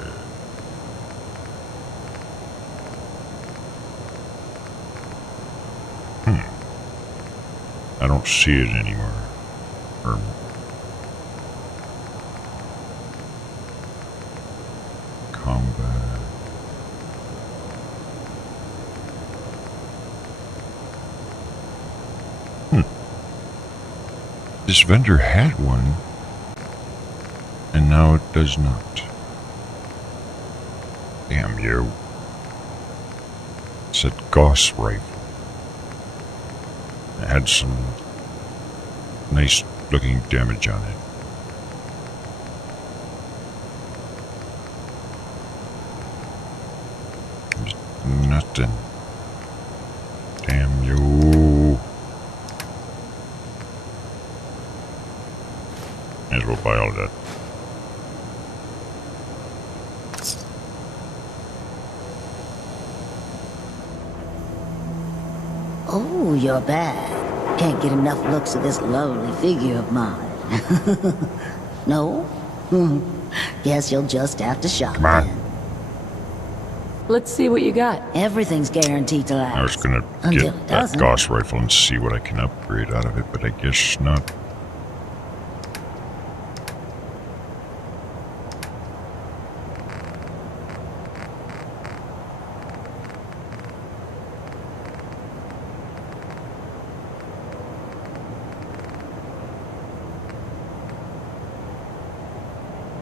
I don't see it anymore. Combat. This vendor had one, and now it does not. Damn you. It said Gauss rifle. It had some nice looking damage on it. There's nothing. Damn you. May as well buy all that. Oh, you're back. Can't get enough looks at this lovely figure of mine. No? Guess you'll just have to shop then. Let's see what you got. Everything's guaranteed to last. I was gonna Until get it that doesn't. Gauss rifle and see what I can upgrade out of it, but I guess not.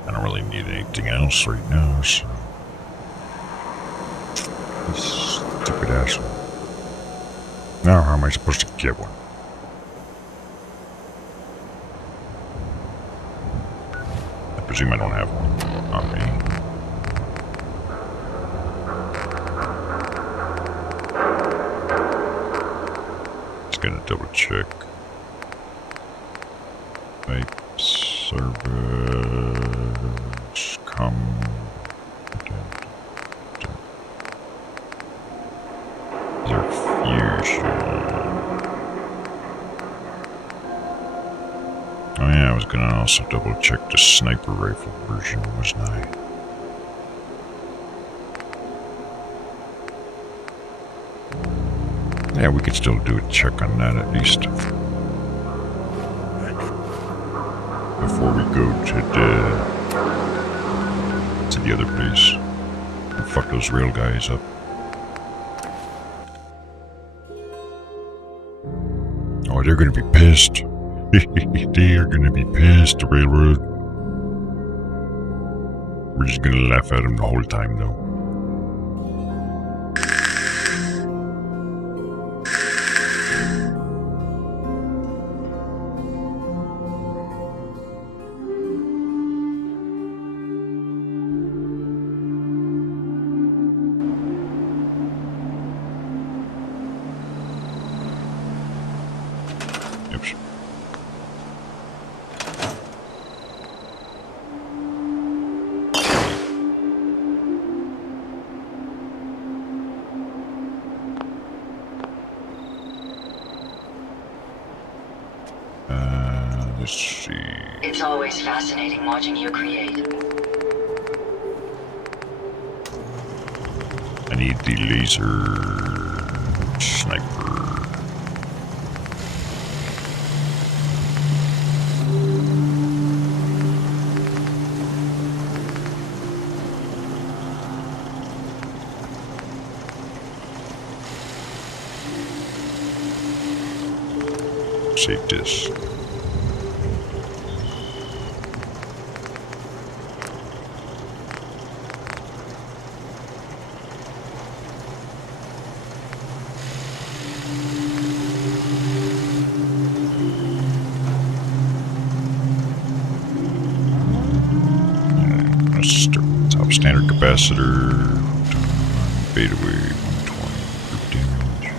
I don't really need anything else right now, so... This stupid asshole. Now, how am I supposed to get one? I presume I don't have one on me. Just gonna double check. Type service Oh yeah, I was gonna also double check the sniper rifle version, wasn't I? Yeah, we could still do a check on that at least. Before we go to the other place. And fuck those rail guys up. Oh, they're gonna be pissed. They are gonna be pissed, the railroad. We're just gonna laugh at them the whole time, though. Oops. Let's see. It's always fascinating watching you create. I need the laser sniper. Save this. Top standard capacitor, beta wave, 120 group damage.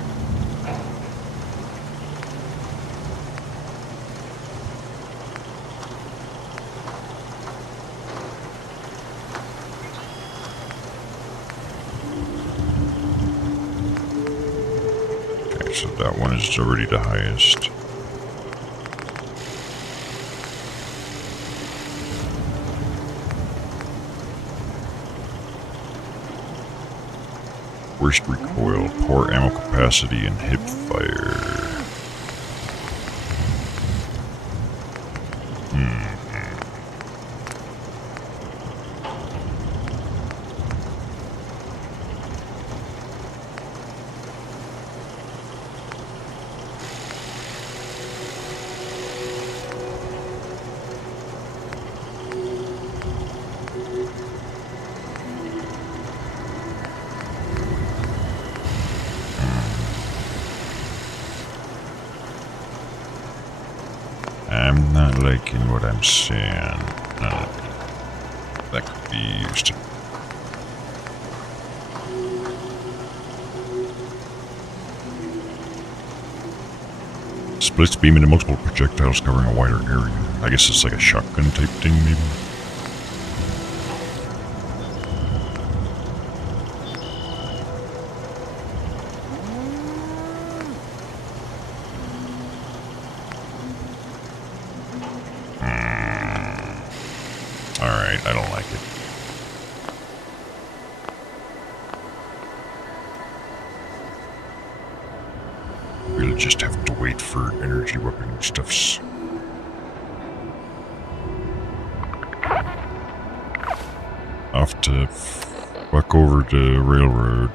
Okay, so that one is already the highest. Worst recoil, poor ammo capacity, and hip fire. I'm not liking what I'm seeing. That could be used. Splits beam into multiple projectiles covering a wider area. I guess it's like a shotgun type thing, maybe? Alright, I don't like it. We'll just have to wait for energy weapon stuffs. Off to fuck over the railroad.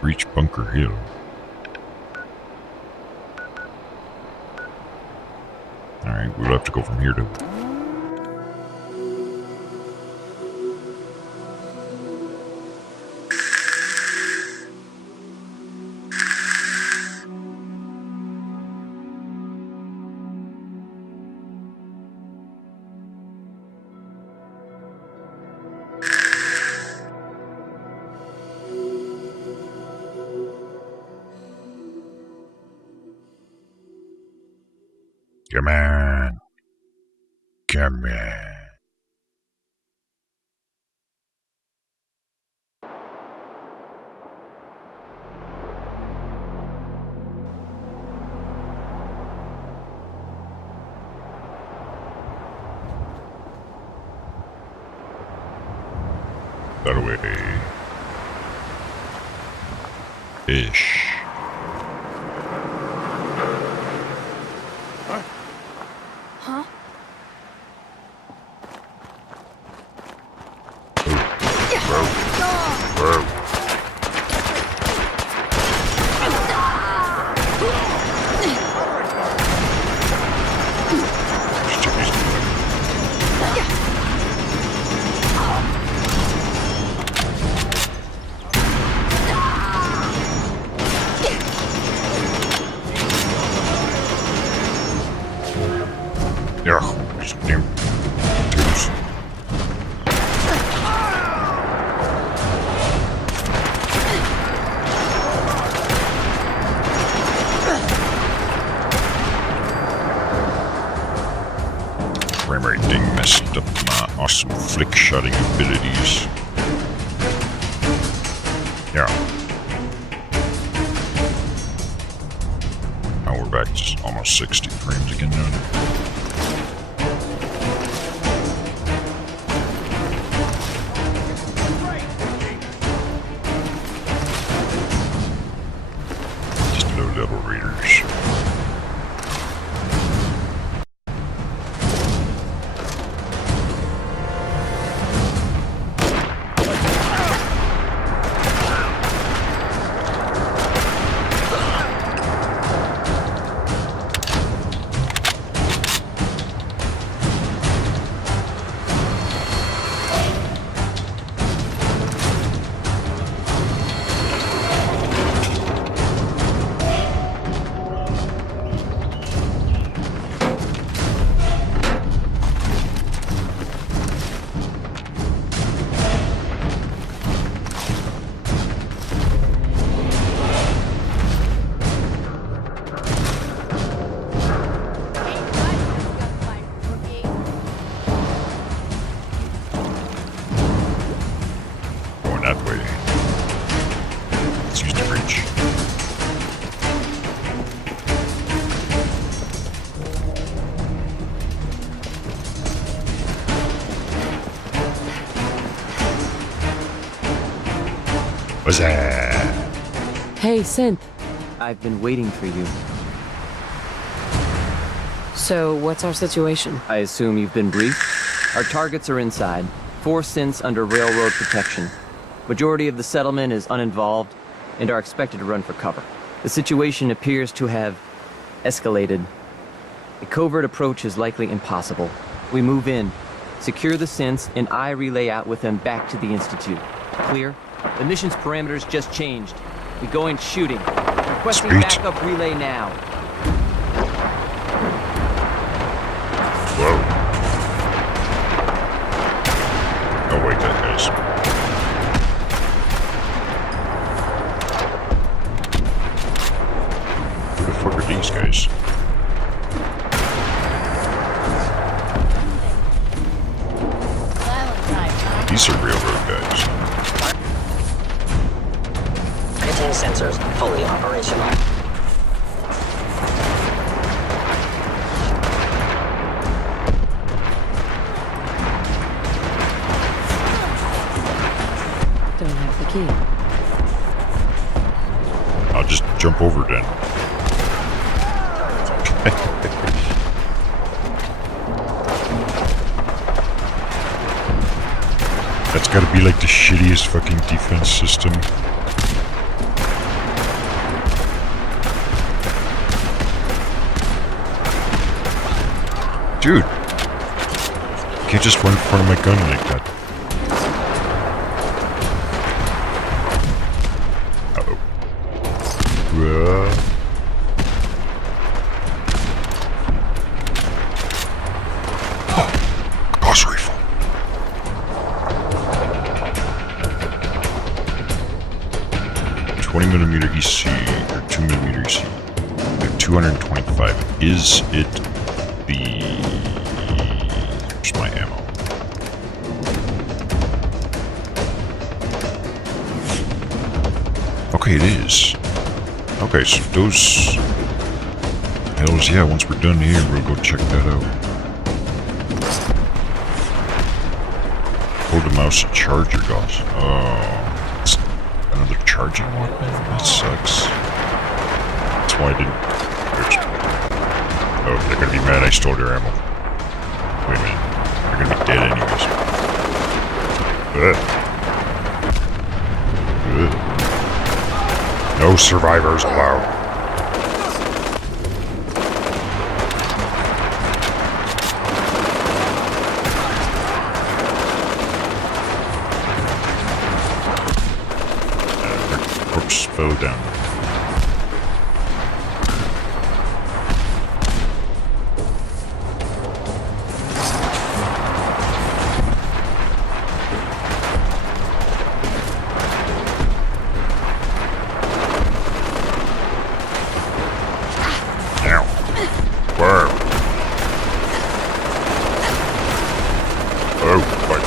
Reach Bunker Hill. Alright, we'll have to go from here to... Come on. Come on. That way. Ish. Huh? flick shotting abilities. Yeah. Now we're back to almost 60 frames again now. Just low-level readers. What's that? Hey, Synth. I've been waiting for you. So, what's our situation? I assume you've been briefed? Our targets are inside. 4 synths under railroad protection. Majority of the settlement is uninvolved and are expected to run for cover. The situation appears to have escalated. A covert approach is likely impossible. We move in, secure the synths, and I relay out with them back to the Institute. Clear? The mission's parameters just changed. We go in shooting. Requesting backup relay now. Whoa. Oh wait, that guy's... Who the fuck are these guys? These are railroad guys. Nicotine sensors fully operational. Don't have the key. I'll just jump over then. That's gotta be like the shittiest fucking defense system. Dude, you can't just run in front of my gun like that. Uh-oh. Gauss rifle. .20mm EC or 2mm EC. We have 225. Is it the... Where's my ammo? Okay, it is. Okay, so those... Hells yeah, once we're done here, we'll go check that out. Hold the mouse to charge your Gauss. Oh, it's another charging weapon? That sucks. That's why I didn't... Oh, they're gonna be mad I stole their ammo. Wait a minute. They're gonna be dead anyways. No survivors allowed. Their corpse fell down. Oh, fuck.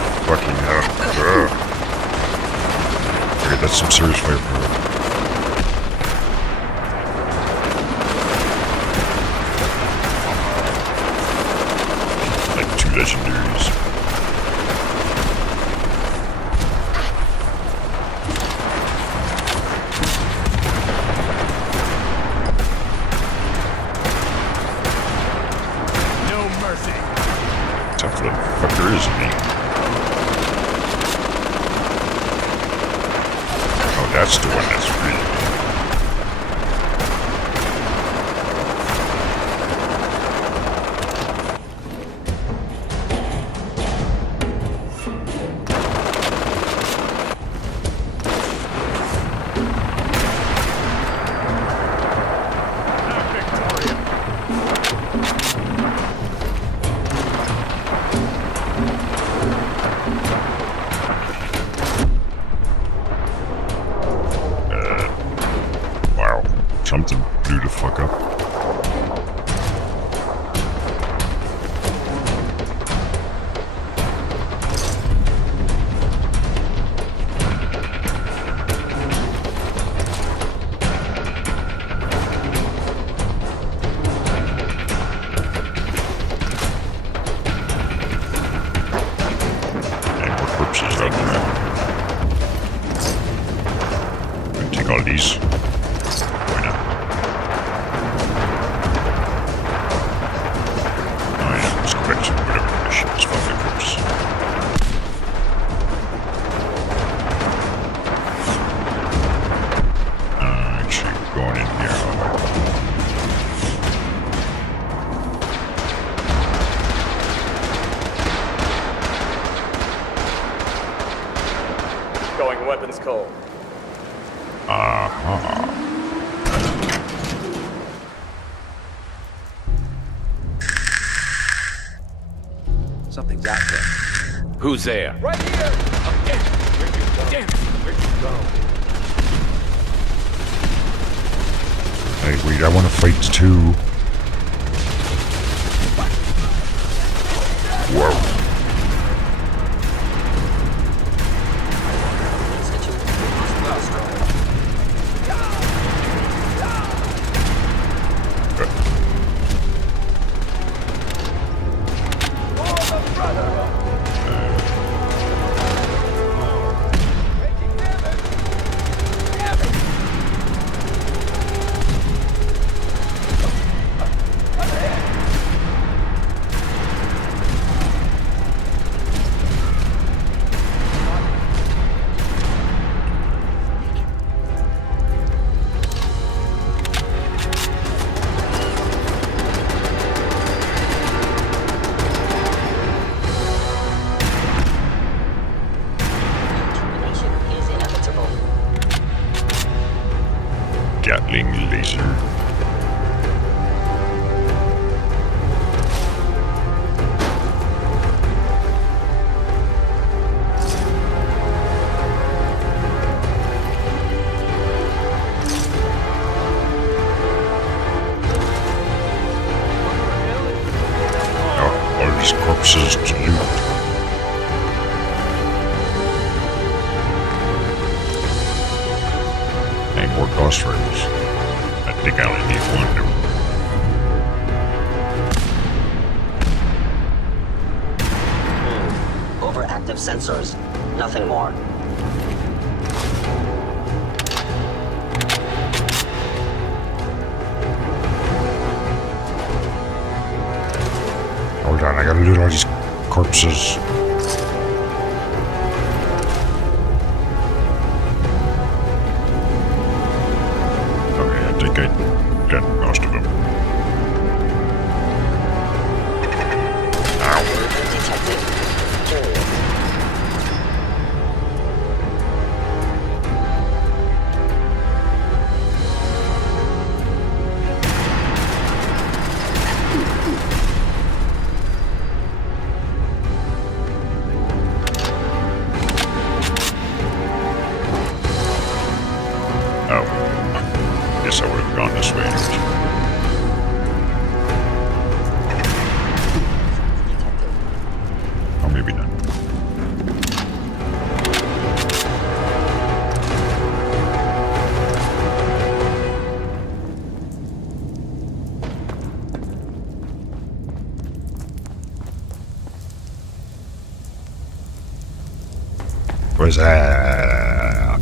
legendaries. No mercy. Tough little fucker, isn't he? Oh, that's the one that's really. Wow, something blew the fuck up. And more corpses out there. Gonna take all these. Why not? Oh yeah, let's go back to whatever mission is. Fuck the corpse. Actually, going in here. Going weapons cold. Aha. Something's out there. Who's there? Right here! Damn it! Where'd you go? Hey, wait, I want to fight too. Whoa. Gatling laser. Oh, all these corpses to loot. Any more ghost riders? I think I only need one new. Overactive sensors. Nothing more. Hold on, I gotta loot all these corpses. Okay, I think I got most of them. Ow. Detected. Curious. Oh. Guess I would have gone this way anyways. Oh, maybe not. was that?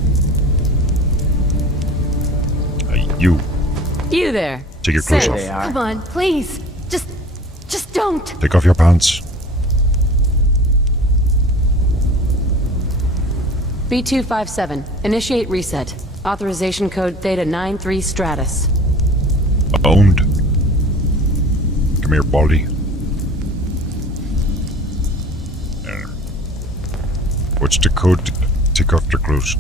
You. You there. Take your clothes Synth, off. Come on, please. Just don't. Take off your pants. B257. Initiate reset. Authorization code Theta 93 Stratus. Owned. Come here, Baldy. What's the code to take off their clothes?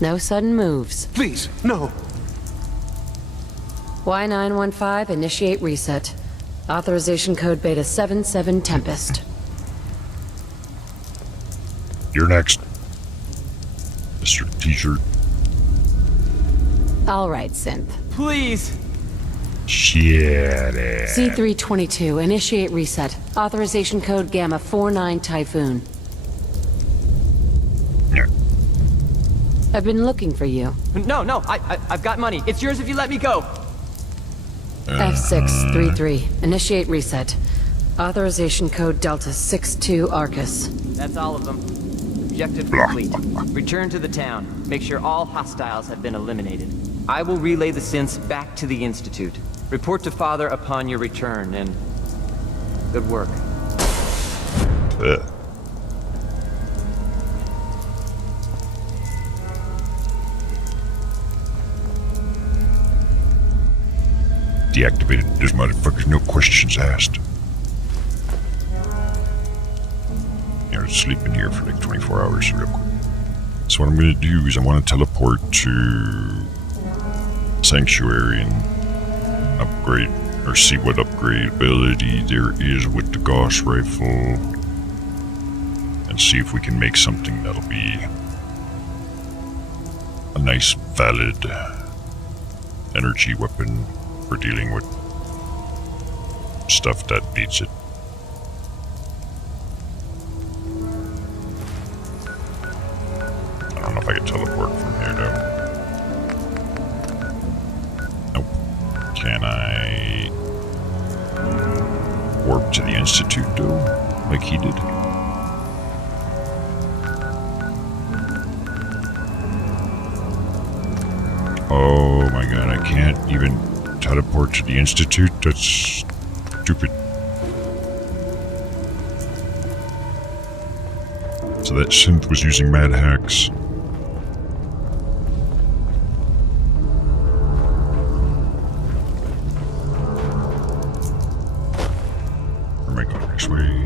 No sudden moves. Please, no. Y915, initiate reset. Authorization code Beta 77 Tempest. You're next. Mr. T-shirt. All right, Synth. Please! Shit. C322, initiate reset. Authorization code Gamma 49 Typhoon. Yeah. I've been looking for you. No, I've got money. It's yours if you let me go. F633, initiate reset. Authorization code Delta 62 Arcus. That's all of them. Objective complete. Return to the town. Make sure all hostiles have been eliminated. I will relay the synths back to the Institute. Report to Father upon your return, and good work. Deactivated this motherfuckers, no questions asked. You're sleeping here for like 24 hours real quick. So what I'm gonna do is I want to teleport to Sanctuary and upgrade, or see what upgrade ability there is with the Gauss rifle, and see if we can make something that'll be a nice, valid energy weapon for dealing with stuff that needs it. I don't know if I can teleport from here though. Nope. Can I warp to the Institute though, like he did? Oh my god, I can't even teleport to the Institute? That's stupid. So that synth was using mad hacks. Where am I going? This way?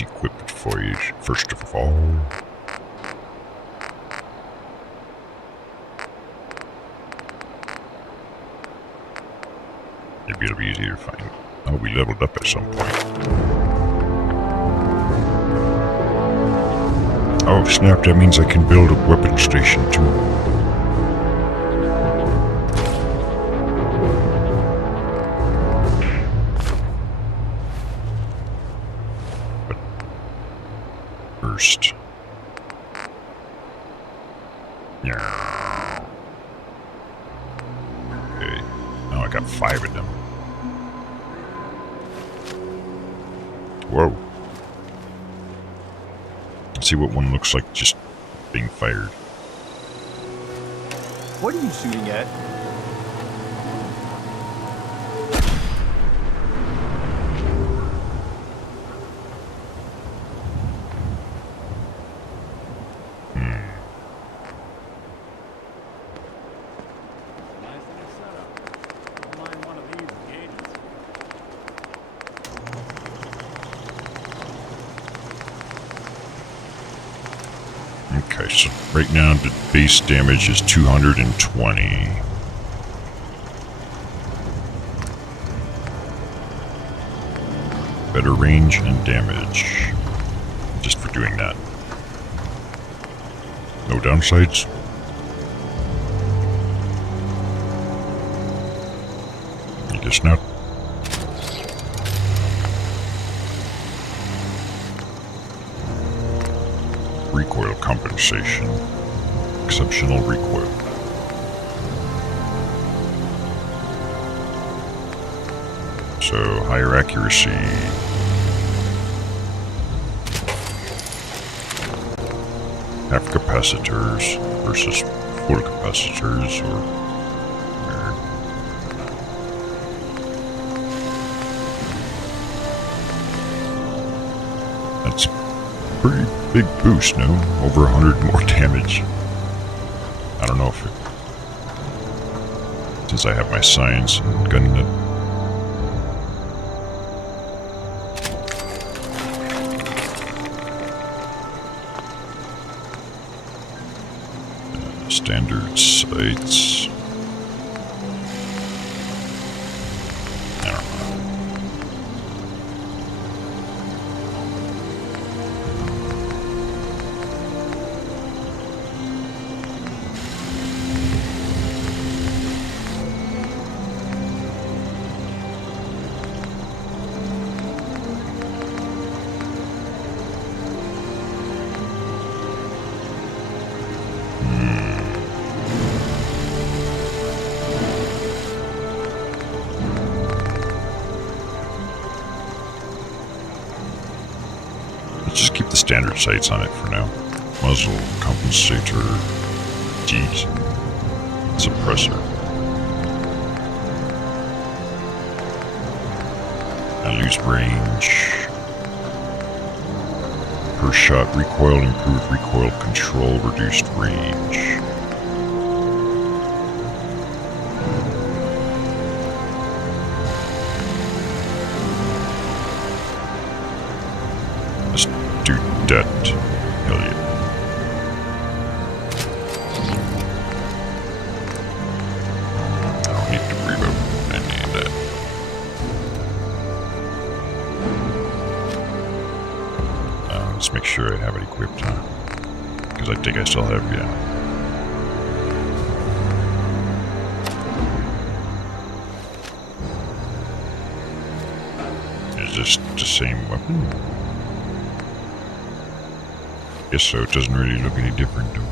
Equipped for you, first of all. Maybe it'll be easier to find. I'll be leveled up at some point. Oh snap, that means I can build a weapon station too. First. Yeah. Okay. Now I got 5 of them. Whoa. Let's see what one looks like just being fired. What are you shooting at? Okay, so right now the base damage is 220. Better range and damage. Just for doing that. No downsides? I guess not. Recoil compensation. Exceptional recoil. So, higher accuracy. Half capacitors versus full capacitors, or that's a pretty big boost, no? Over 100 more damage. I don't know if it, since I have my science and gun nut. Standard sights. I don't know. Let's just keep the standard sights on it for now. Muzzle, compensator, D, suppressor. I lose range. Per shot recoil, improved recoil control, reduced range. Let's do that. Hell yeah. I don't need to reload any of that. Let's make sure I have it equipped, because I think I still have, yeah. Is this the same weapon? Guess so, it doesn't really look any different though.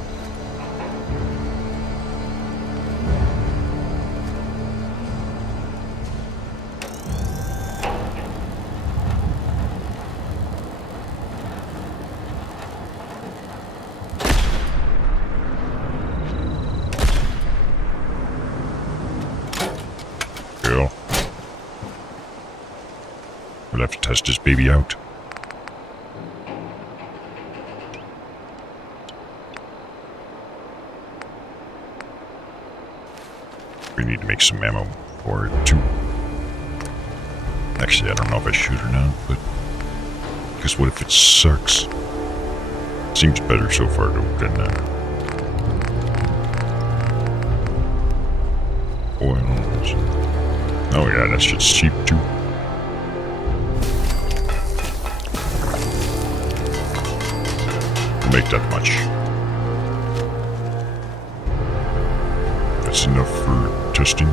Cool. We'll have to test this baby out. We need to make some ammo for it too. Actually, I don't know if I shoot or not, but because what if it sucks? Seems better so far though than oils. Oh yeah, that shit's cheap too. We'll make that much. That's enough for testing.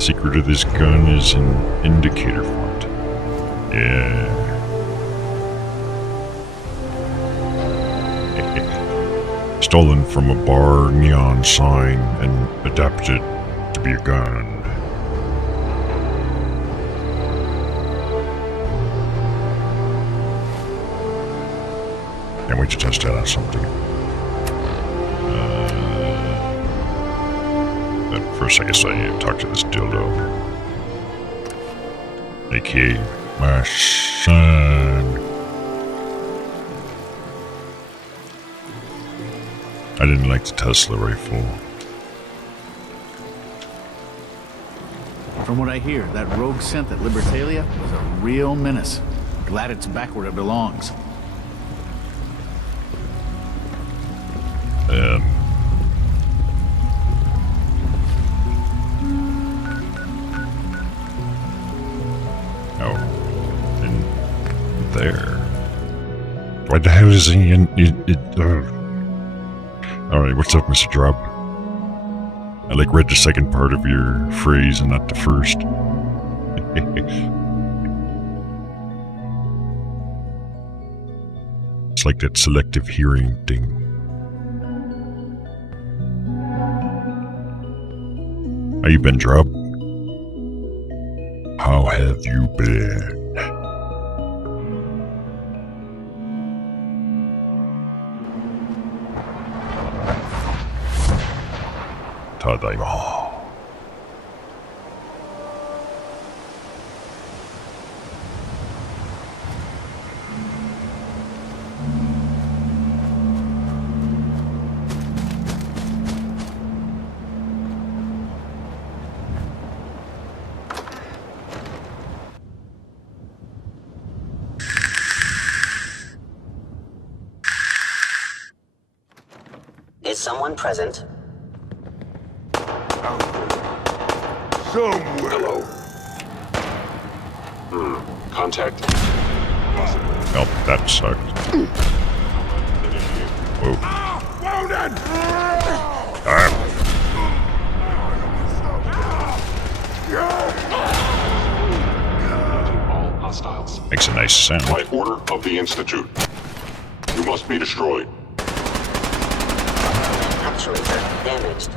Secret of this gun is an indicator font. Yeah. Stolen from a bar neon sign and adapted to be a gun. Can't wait to test that on something. But first, I guess I need to talk to this dildo. AKA my son. I didn't like the Tesla rifle. From what I hear, that rogue synth at Libertalia was a real menace. Glad it's back where it belongs. Oh, and there. Why the hell is he in it? Alright, what's up, Mr. Drop? I read the second part of your phrase and not the first. It's like that selective hearing thing. How you been, Drop? How have you been? Tadaima. Is someone present? Hello. Contact. Oh, that sucked. Whoa. All hostiles. Makes a nice sound. By order of the Institute. You must be destroyed. Actuator damaged.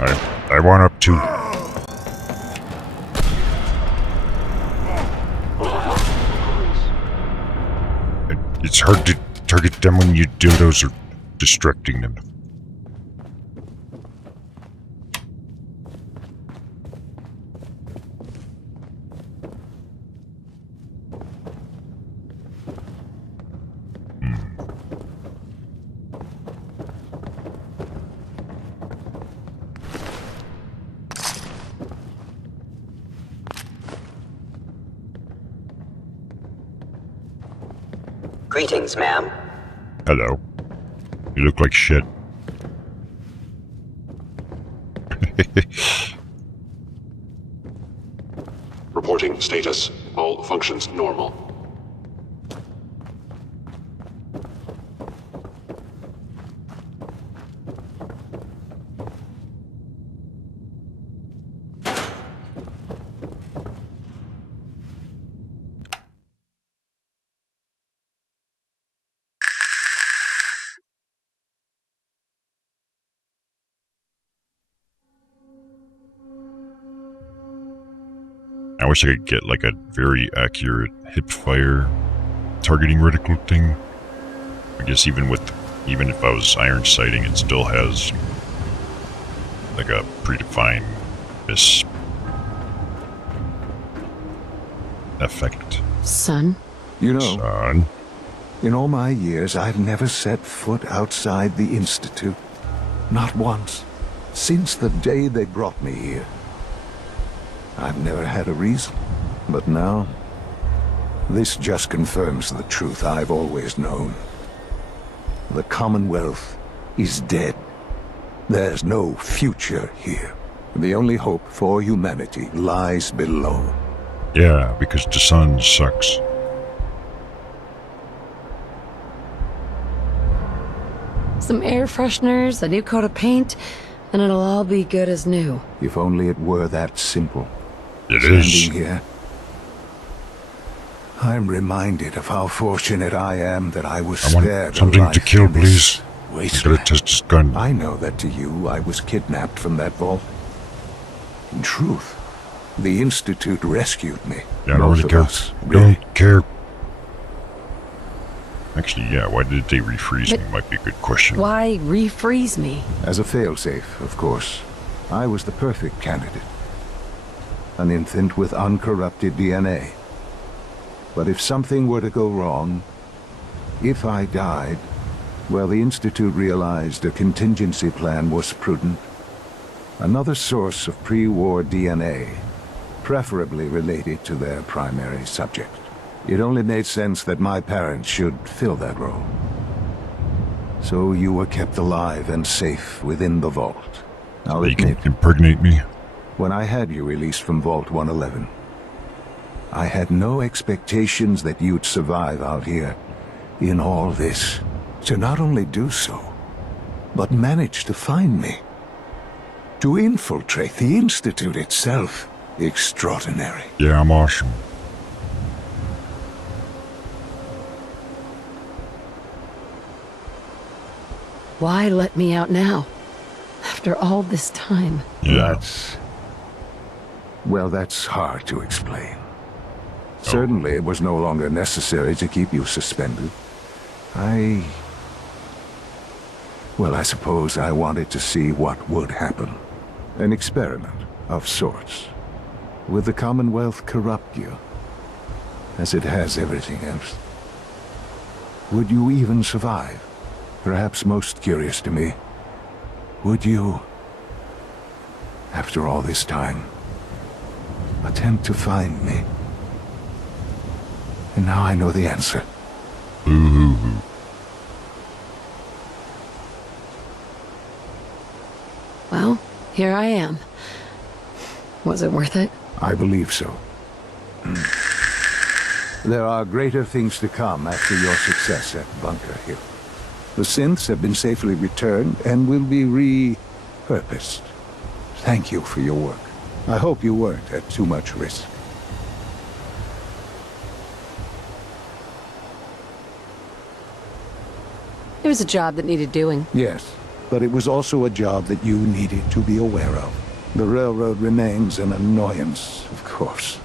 I want up to. It's hard to target them when you dildos are distracting them. Greetings, ma'am. Hello. You look like shit. Reporting status. All functions normal. I wish I could get like a very accurate hip fire targeting reticle thing. I guess even if I was iron sighting, it still has like a predefined miss effect. Son? You know, Son? In all my years, I've never set foot outside the Institute. Not once. Since the day they brought me here. I've never had a reason. But now, this just confirms the truth I've always known. The Commonwealth is dead. There's no future here. The only hope for humanity lies below. Yeah, because the sun sucks. Some air fresheners, a new coat of paint, and it'll all be good as new. If only it were that simple. It Standing is. here, I'm reminded of how fortunate I am that I was I want spared something alive to kill, in this please. I wasteland. gotta test this gun. I know that to you, I was kidnapped from that vault. In truth, the Institute rescued me. Yeah, I don't Both really of care. us, really. Don't care. Actually, yeah, why did they refreeze me? Might be a good question. Why refreeze me? As a failsafe, of course. I was the perfect candidate. An infant with uncorrupted DNA. But if something were to go wrong, if I died, well, the Institute realized a contingency plan was prudent. Another source of pre-war DNA, preferably related to their primary subject. It only made sense that my parents should fill that role. So you were kept alive and safe within the vault. I'll They admit, can impregnate me? when I had you released from Vault 111, I had no expectations that you'd survive out here in all this. To not only do so, but manage to find me. To infiltrate the Institute itself. Extraordinary. Yeah, I'm awesome. Why let me out now? After all this time. Yeah. Well, that's hard to explain. Certainly it was no longer necessary to keep you suspended. Well, I suppose I wanted to see what would happen. An experiment of sorts. Would the Commonwealth corrupt you? As it has everything else? Would you even survive? Perhaps most curious to me, would you, after all this time, attempt to find me? And now I know the answer. Ooh. Well, here I am. Was it worth it? I believe so. There are greater things to come after your success at Bunker Hill. The synths have been safely returned and will be repurposed. Thank you for your work. I hope you weren't at too much risk. It was a job that needed doing. Yes, but it was also a job that you needed to be aware of. The railroad remains an annoyance, of course.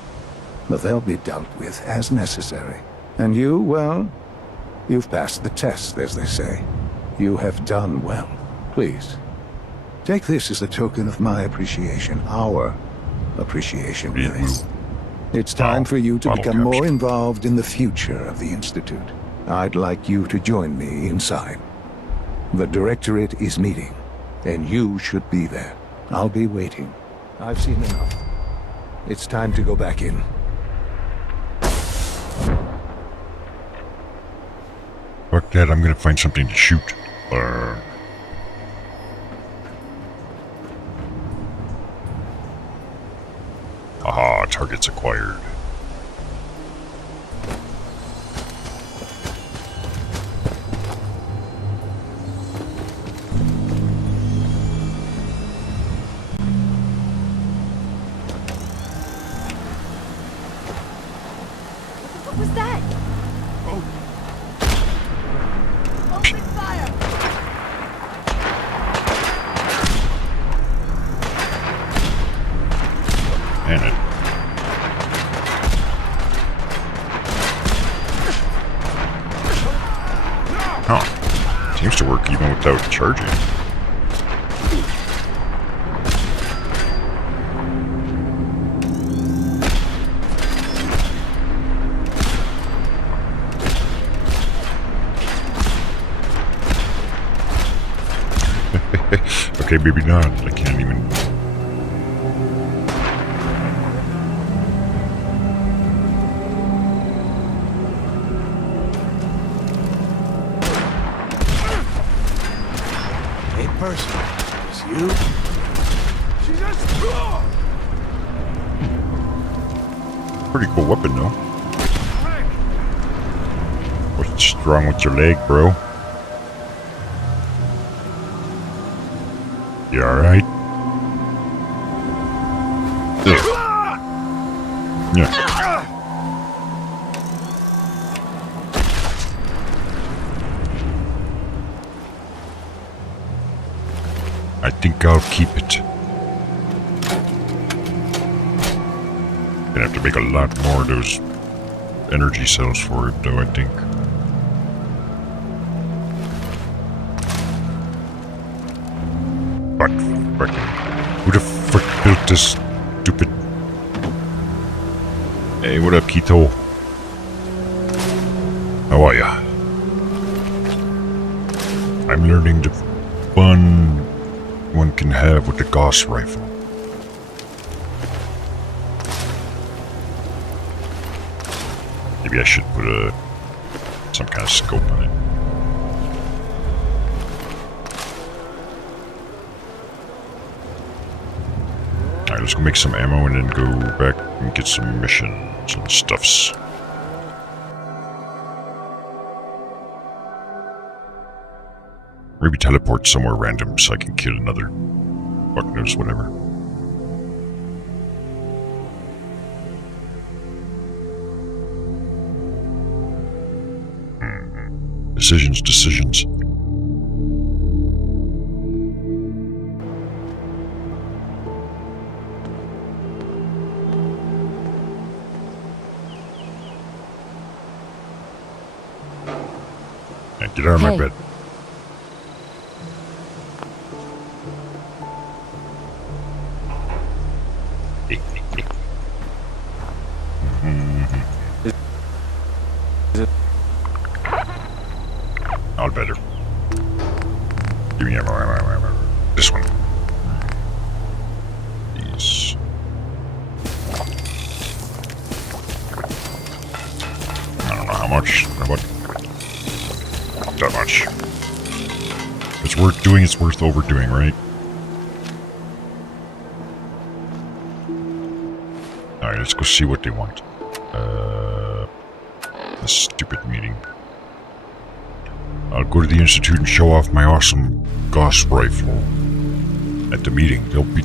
But they'll be dealt with as necessary. And you, well, you've passed the test, as they say. You have done well. Please, take this as a token of my appreciation. Our appreciation, really. It's time for you to become more involved in the future of the Institute. I'd like you to join me inside. The Directorate is meeting, and you should be there. I'll be waiting. I've seen enough. It's time to go back in. Fuck that, I'm gonna find something to shoot. Aha, targets acquired. What was that? Open fire! And it. Huh. Seems to work even without charging. Okay, maybe not. I can't even... Hey, person, it's you? She's just... Pretty cool weapon, though. What's wrong with your leg, bro? You alright? Yeah. I think I'll keep it. Gonna have to make a lot more of those energy cells for it, though, I think. Who the frick built this stupid... Hey, what up, Keto? How are ya? I'm learning the fun one can have with the Gauss rifle. Maybe I should put some kind of scope on it. Alright, let's go make some ammo and then go back and get some missions and stuffs. Maybe teleport somewhere random so I can kill another. Fuck knows, whatever. Decisions. Yeah, get out of my bed. All better. Give me ammo. This one. These. I don't know how much. What? That much. If it's worth doing, it's worth overdoing, right? Alright, let's go see what they want. This stupid meeting. I'll go to the Institute and show off my awesome Gauss rifle. At the meeting, they'll be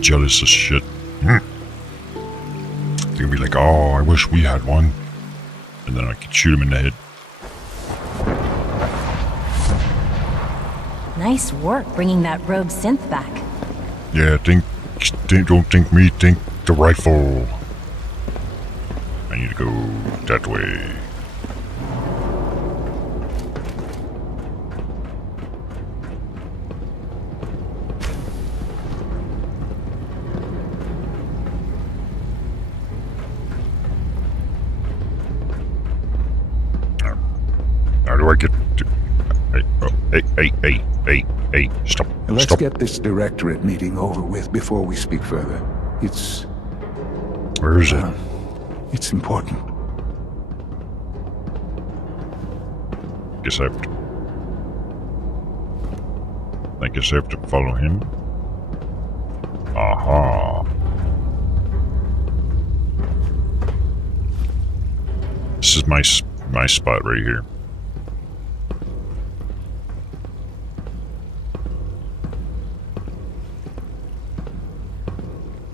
jealous as shit. They'll be like, oh, I wish we had one. And then I could shoot him in the head. Nice work bringing that rogue synth back. Yeah, don't think me, think the rifle. I need to go that way. How do I get to... Hey, stop. Let's get this directorate meeting over with before we speak further. It's... Where is it? It's important. Guess I have to follow him. Aha. This is my spot right here.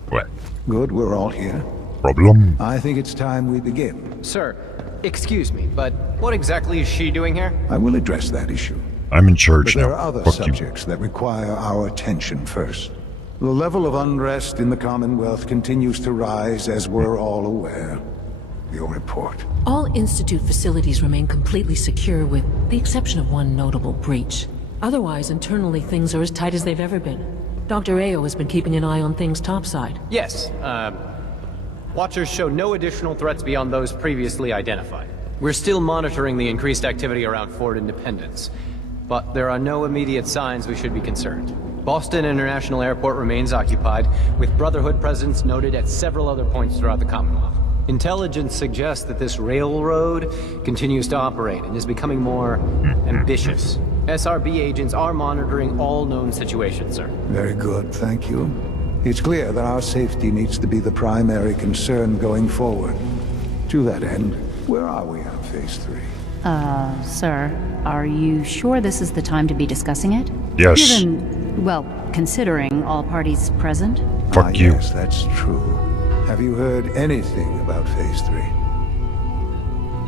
What? Good, we're all here. Problem? I think it's time we begin. Sir, excuse me, but what exactly is she doing here? I will address that issue. I'm in charge But now. there are other Fuck subjects that require our attention first. The level of unrest in the Commonwealth continues to rise, as we're all aware. Your report. All Institute facilities remain completely secure with the exception of one notable breach. Otherwise, internally things are as tight as they've ever been. Dr. Ayo has been keeping an eye on things topside. Yes, Watchers show no additional threats beyond those previously identified. We're still monitoring the increased activity around Fort Independence, but there are no immediate signs we should be concerned. Boston International Airport remains occupied, with Brotherhood presence noted at several other points throughout the Commonwealth. Intelligence suggests that this railroad continues to operate and is becoming more ambitious. SRB agents are monitoring all known situations, sir. Very good, thank you. It's clear that our safety needs to be the primary concern going forward. To that end, where are we on Phase 3? Sir, are you sure this is the time to be discussing it? Yes. Given, well, considering all parties present? Fuck you. Yes, that's true. Have you heard anything about Phase 3?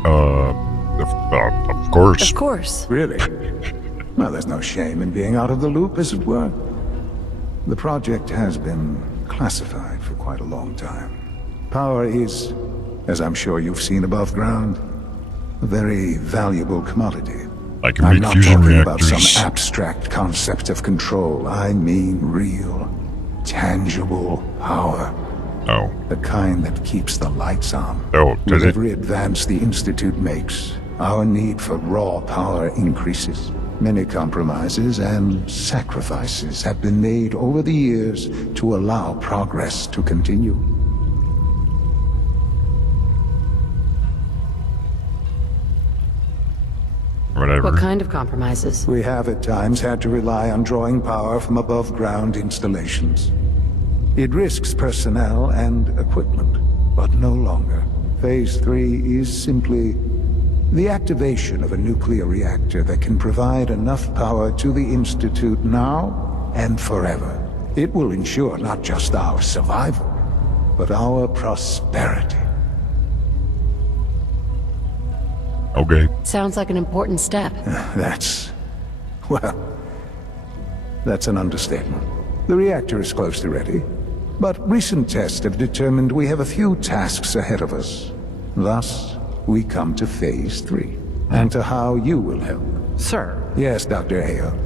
Of course. Of course. Really? Well, there's no shame in being out of the loop, as it were. The project has been classified for quite a long time. Power is, as I'm sure you've seen above ground, a very valuable commodity. I can I'm make not fusion talking about reactors. some abstract concept of control. I mean real, tangible power. Oh. The kind that keeps the lights on. Oh, does With it? every advance the Institute makes, our need for raw power increases. Many compromises and sacrifices have been made over the years to allow progress to continue. Whatever. What kind of compromises? We have at times had to rely on drawing power from above-ground installations. It risks personnel and equipment, but no longer. Phase 3 is simply the activation of a nuclear reactor that can provide enough power to the Institute now and forever. It will ensure not just our survival, but our prosperity. Okay. Sounds like an important step. That's an understatement. The reactor is close to ready, but recent tests have determined we have a few tasks ahead of us. Thus, we come to Phase 3, and to how you will help. Sir. Yes, Dr. Ayo.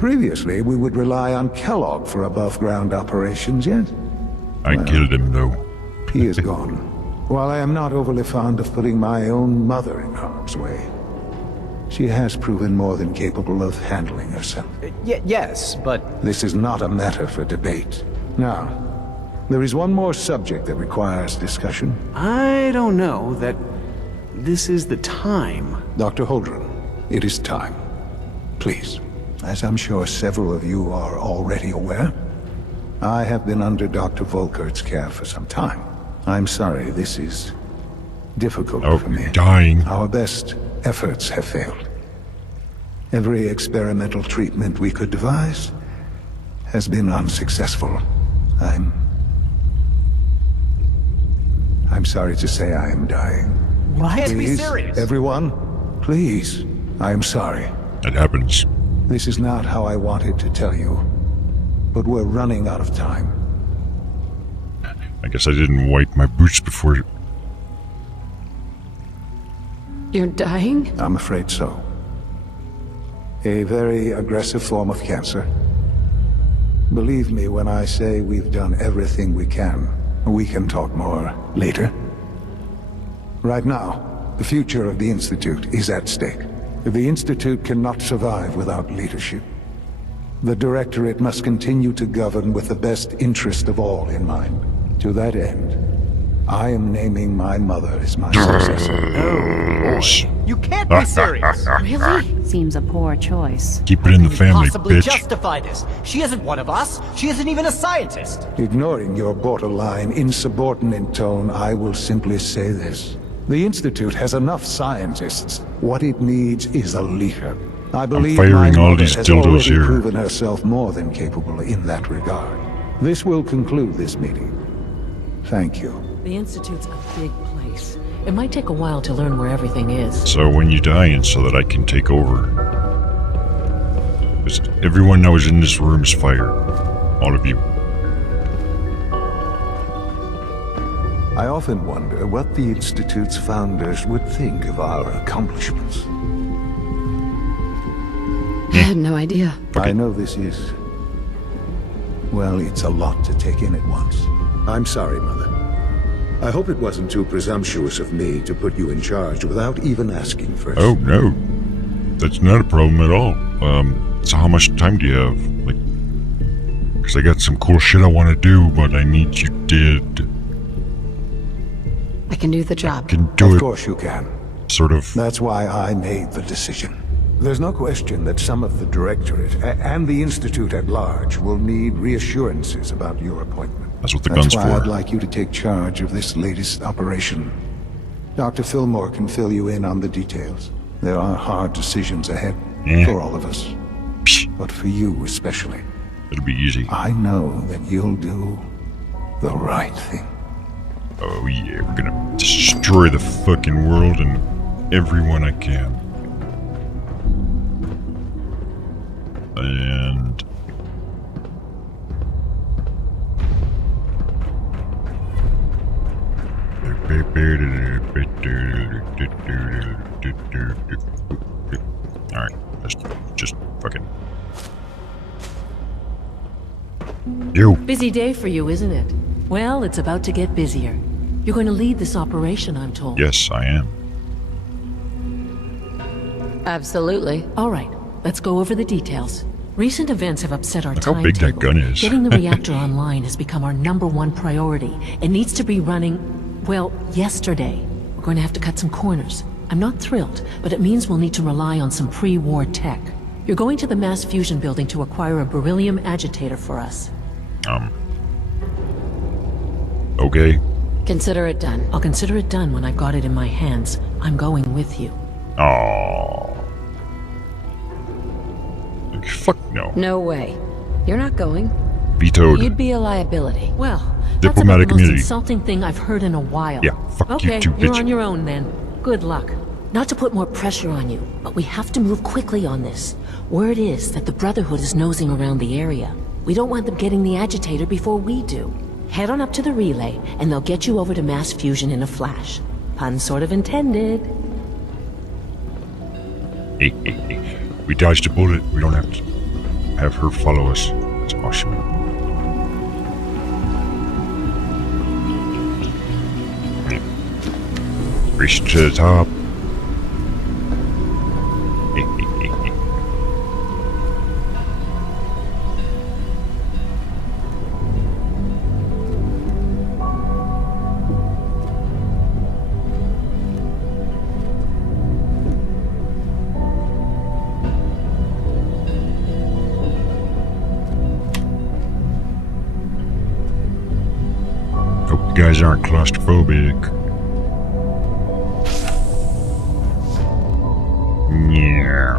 Previously, we would rely on Kellogg for above-ground operations, yes? I killed him, though. He is gone. While I am not overly fond of putting my own mother in harm's way, she has proven more than capable of handling herself. Yes, but... This is not a matter for debate. Now, there is one more subject that requires discussion. I don't know that this is the time. Dr. Holdren, it is time. Please, as I'm sure several of you are already aware, I have been under Dr. Volkert's care for some time. I'm sorry, this is difficult for me. Dying. Our best efforts have failed. Every experimental treatment we could devise has been unsuccessful. I'm sorry to say I am dying. What? Can't be Please, serious. everyone, please, I am sorry. It happens. This is not how I wanted to tell you, but we're running out of time. I guess I didn't wipe my boots before. You're dying? I'm afraid so. A very aggressive form of cancer. Believe me when I say we've done everything we can. We can talk more later. Right now, the future of the Institute is at stake. The Institute cannot survive without leadership. The Directorate must continue to govern with the best interest of all in mind. To that end, I am naming my mother as my successor. You can't be serious! Really? Seems a poor choice. Keep it in the family, Possibly bitch. justify this. She isn't one of us. She isn't even a scientist. Ignoring your borderline, insubordinate tone, I will simply say this. The Institute has enough scientists. What it needs is a leader. I believe my firing all mother these has dildos already here. proven herself more than capable in that regard. This will conclude this meeting. Thank you. The Institute's a big place. It might take a while to learn where everything is. So when you die, and so that I can take over. 'Cause everyone that was in this room is fired. All of you. I often wonder what the Institute's founders would think of our accomplishments. I had no idea. I know this is... well, it's a lot to take in at once. I'm sorry, Mother. I hope it wasn't too presumptuous of me to put you in charge without even asking first. Oh, no. That's not a problem at all. So how much time do you have? Like, because I got some cool shit I want to do, but I need you dead. I can do the job. Can do it. Of course you can. Sort of. That's why I made the decision. There's no question that some of the Directorate and the Institute at large will need reassurances about your appointment. That's what the gun's That's why for. I'd like you to take charge of this latest operation. Dr. Fillmore can fill you in on the details. There are hard decisions ahead for all of us. But for you especially. It'll be easy. I know that you'll do the right thing. Oh yeah, we're gonna destroy the fucking world and everyone I can. And... Alright, let's just fucking... You! Busy day for you, isn't it? Well, it's about to get busier. You're going to lead this operation, I'm told. Yes, I am. Absolutely. All right, let's go over the details. Recent events have upset our Look how big that gun is. Getting the reactor online has become our #1 priority. It needs to be running, well, yesterday. We're going to have to cut some corners. I'm not thrilled, but it means we'll need to rely on some pre-war tech. You're going to the mass fusion building to acquire a beryllium agitator for us. Okay. Consider it done. I'll consider it done when I've got it in my hands. I'm going with you. Oh. Fuck no. No way. You're not going. Vetoed. You'd be a liability. Well, Diplomatic that's about the most immunity. insulting thing I've heard in a while. Yeah, fuck okay, you too, you're bitch. on your own then. Good luck. Not to put more pressure on you, but we have to move quickly on this. Word is that the Brotherhood is nosing around the area. We don't want them getting the agitator before we do. Head on up to the relay, and they'll get you over to mass fusion in a flash. Pun sort of intended. Hey, hey, hey. We dodged a bullet. We don't have to have her follow us. It's awesome. Race to the top. Hey, hey, hey, hey. Hope you guys aren't claustrophobic. Yeah.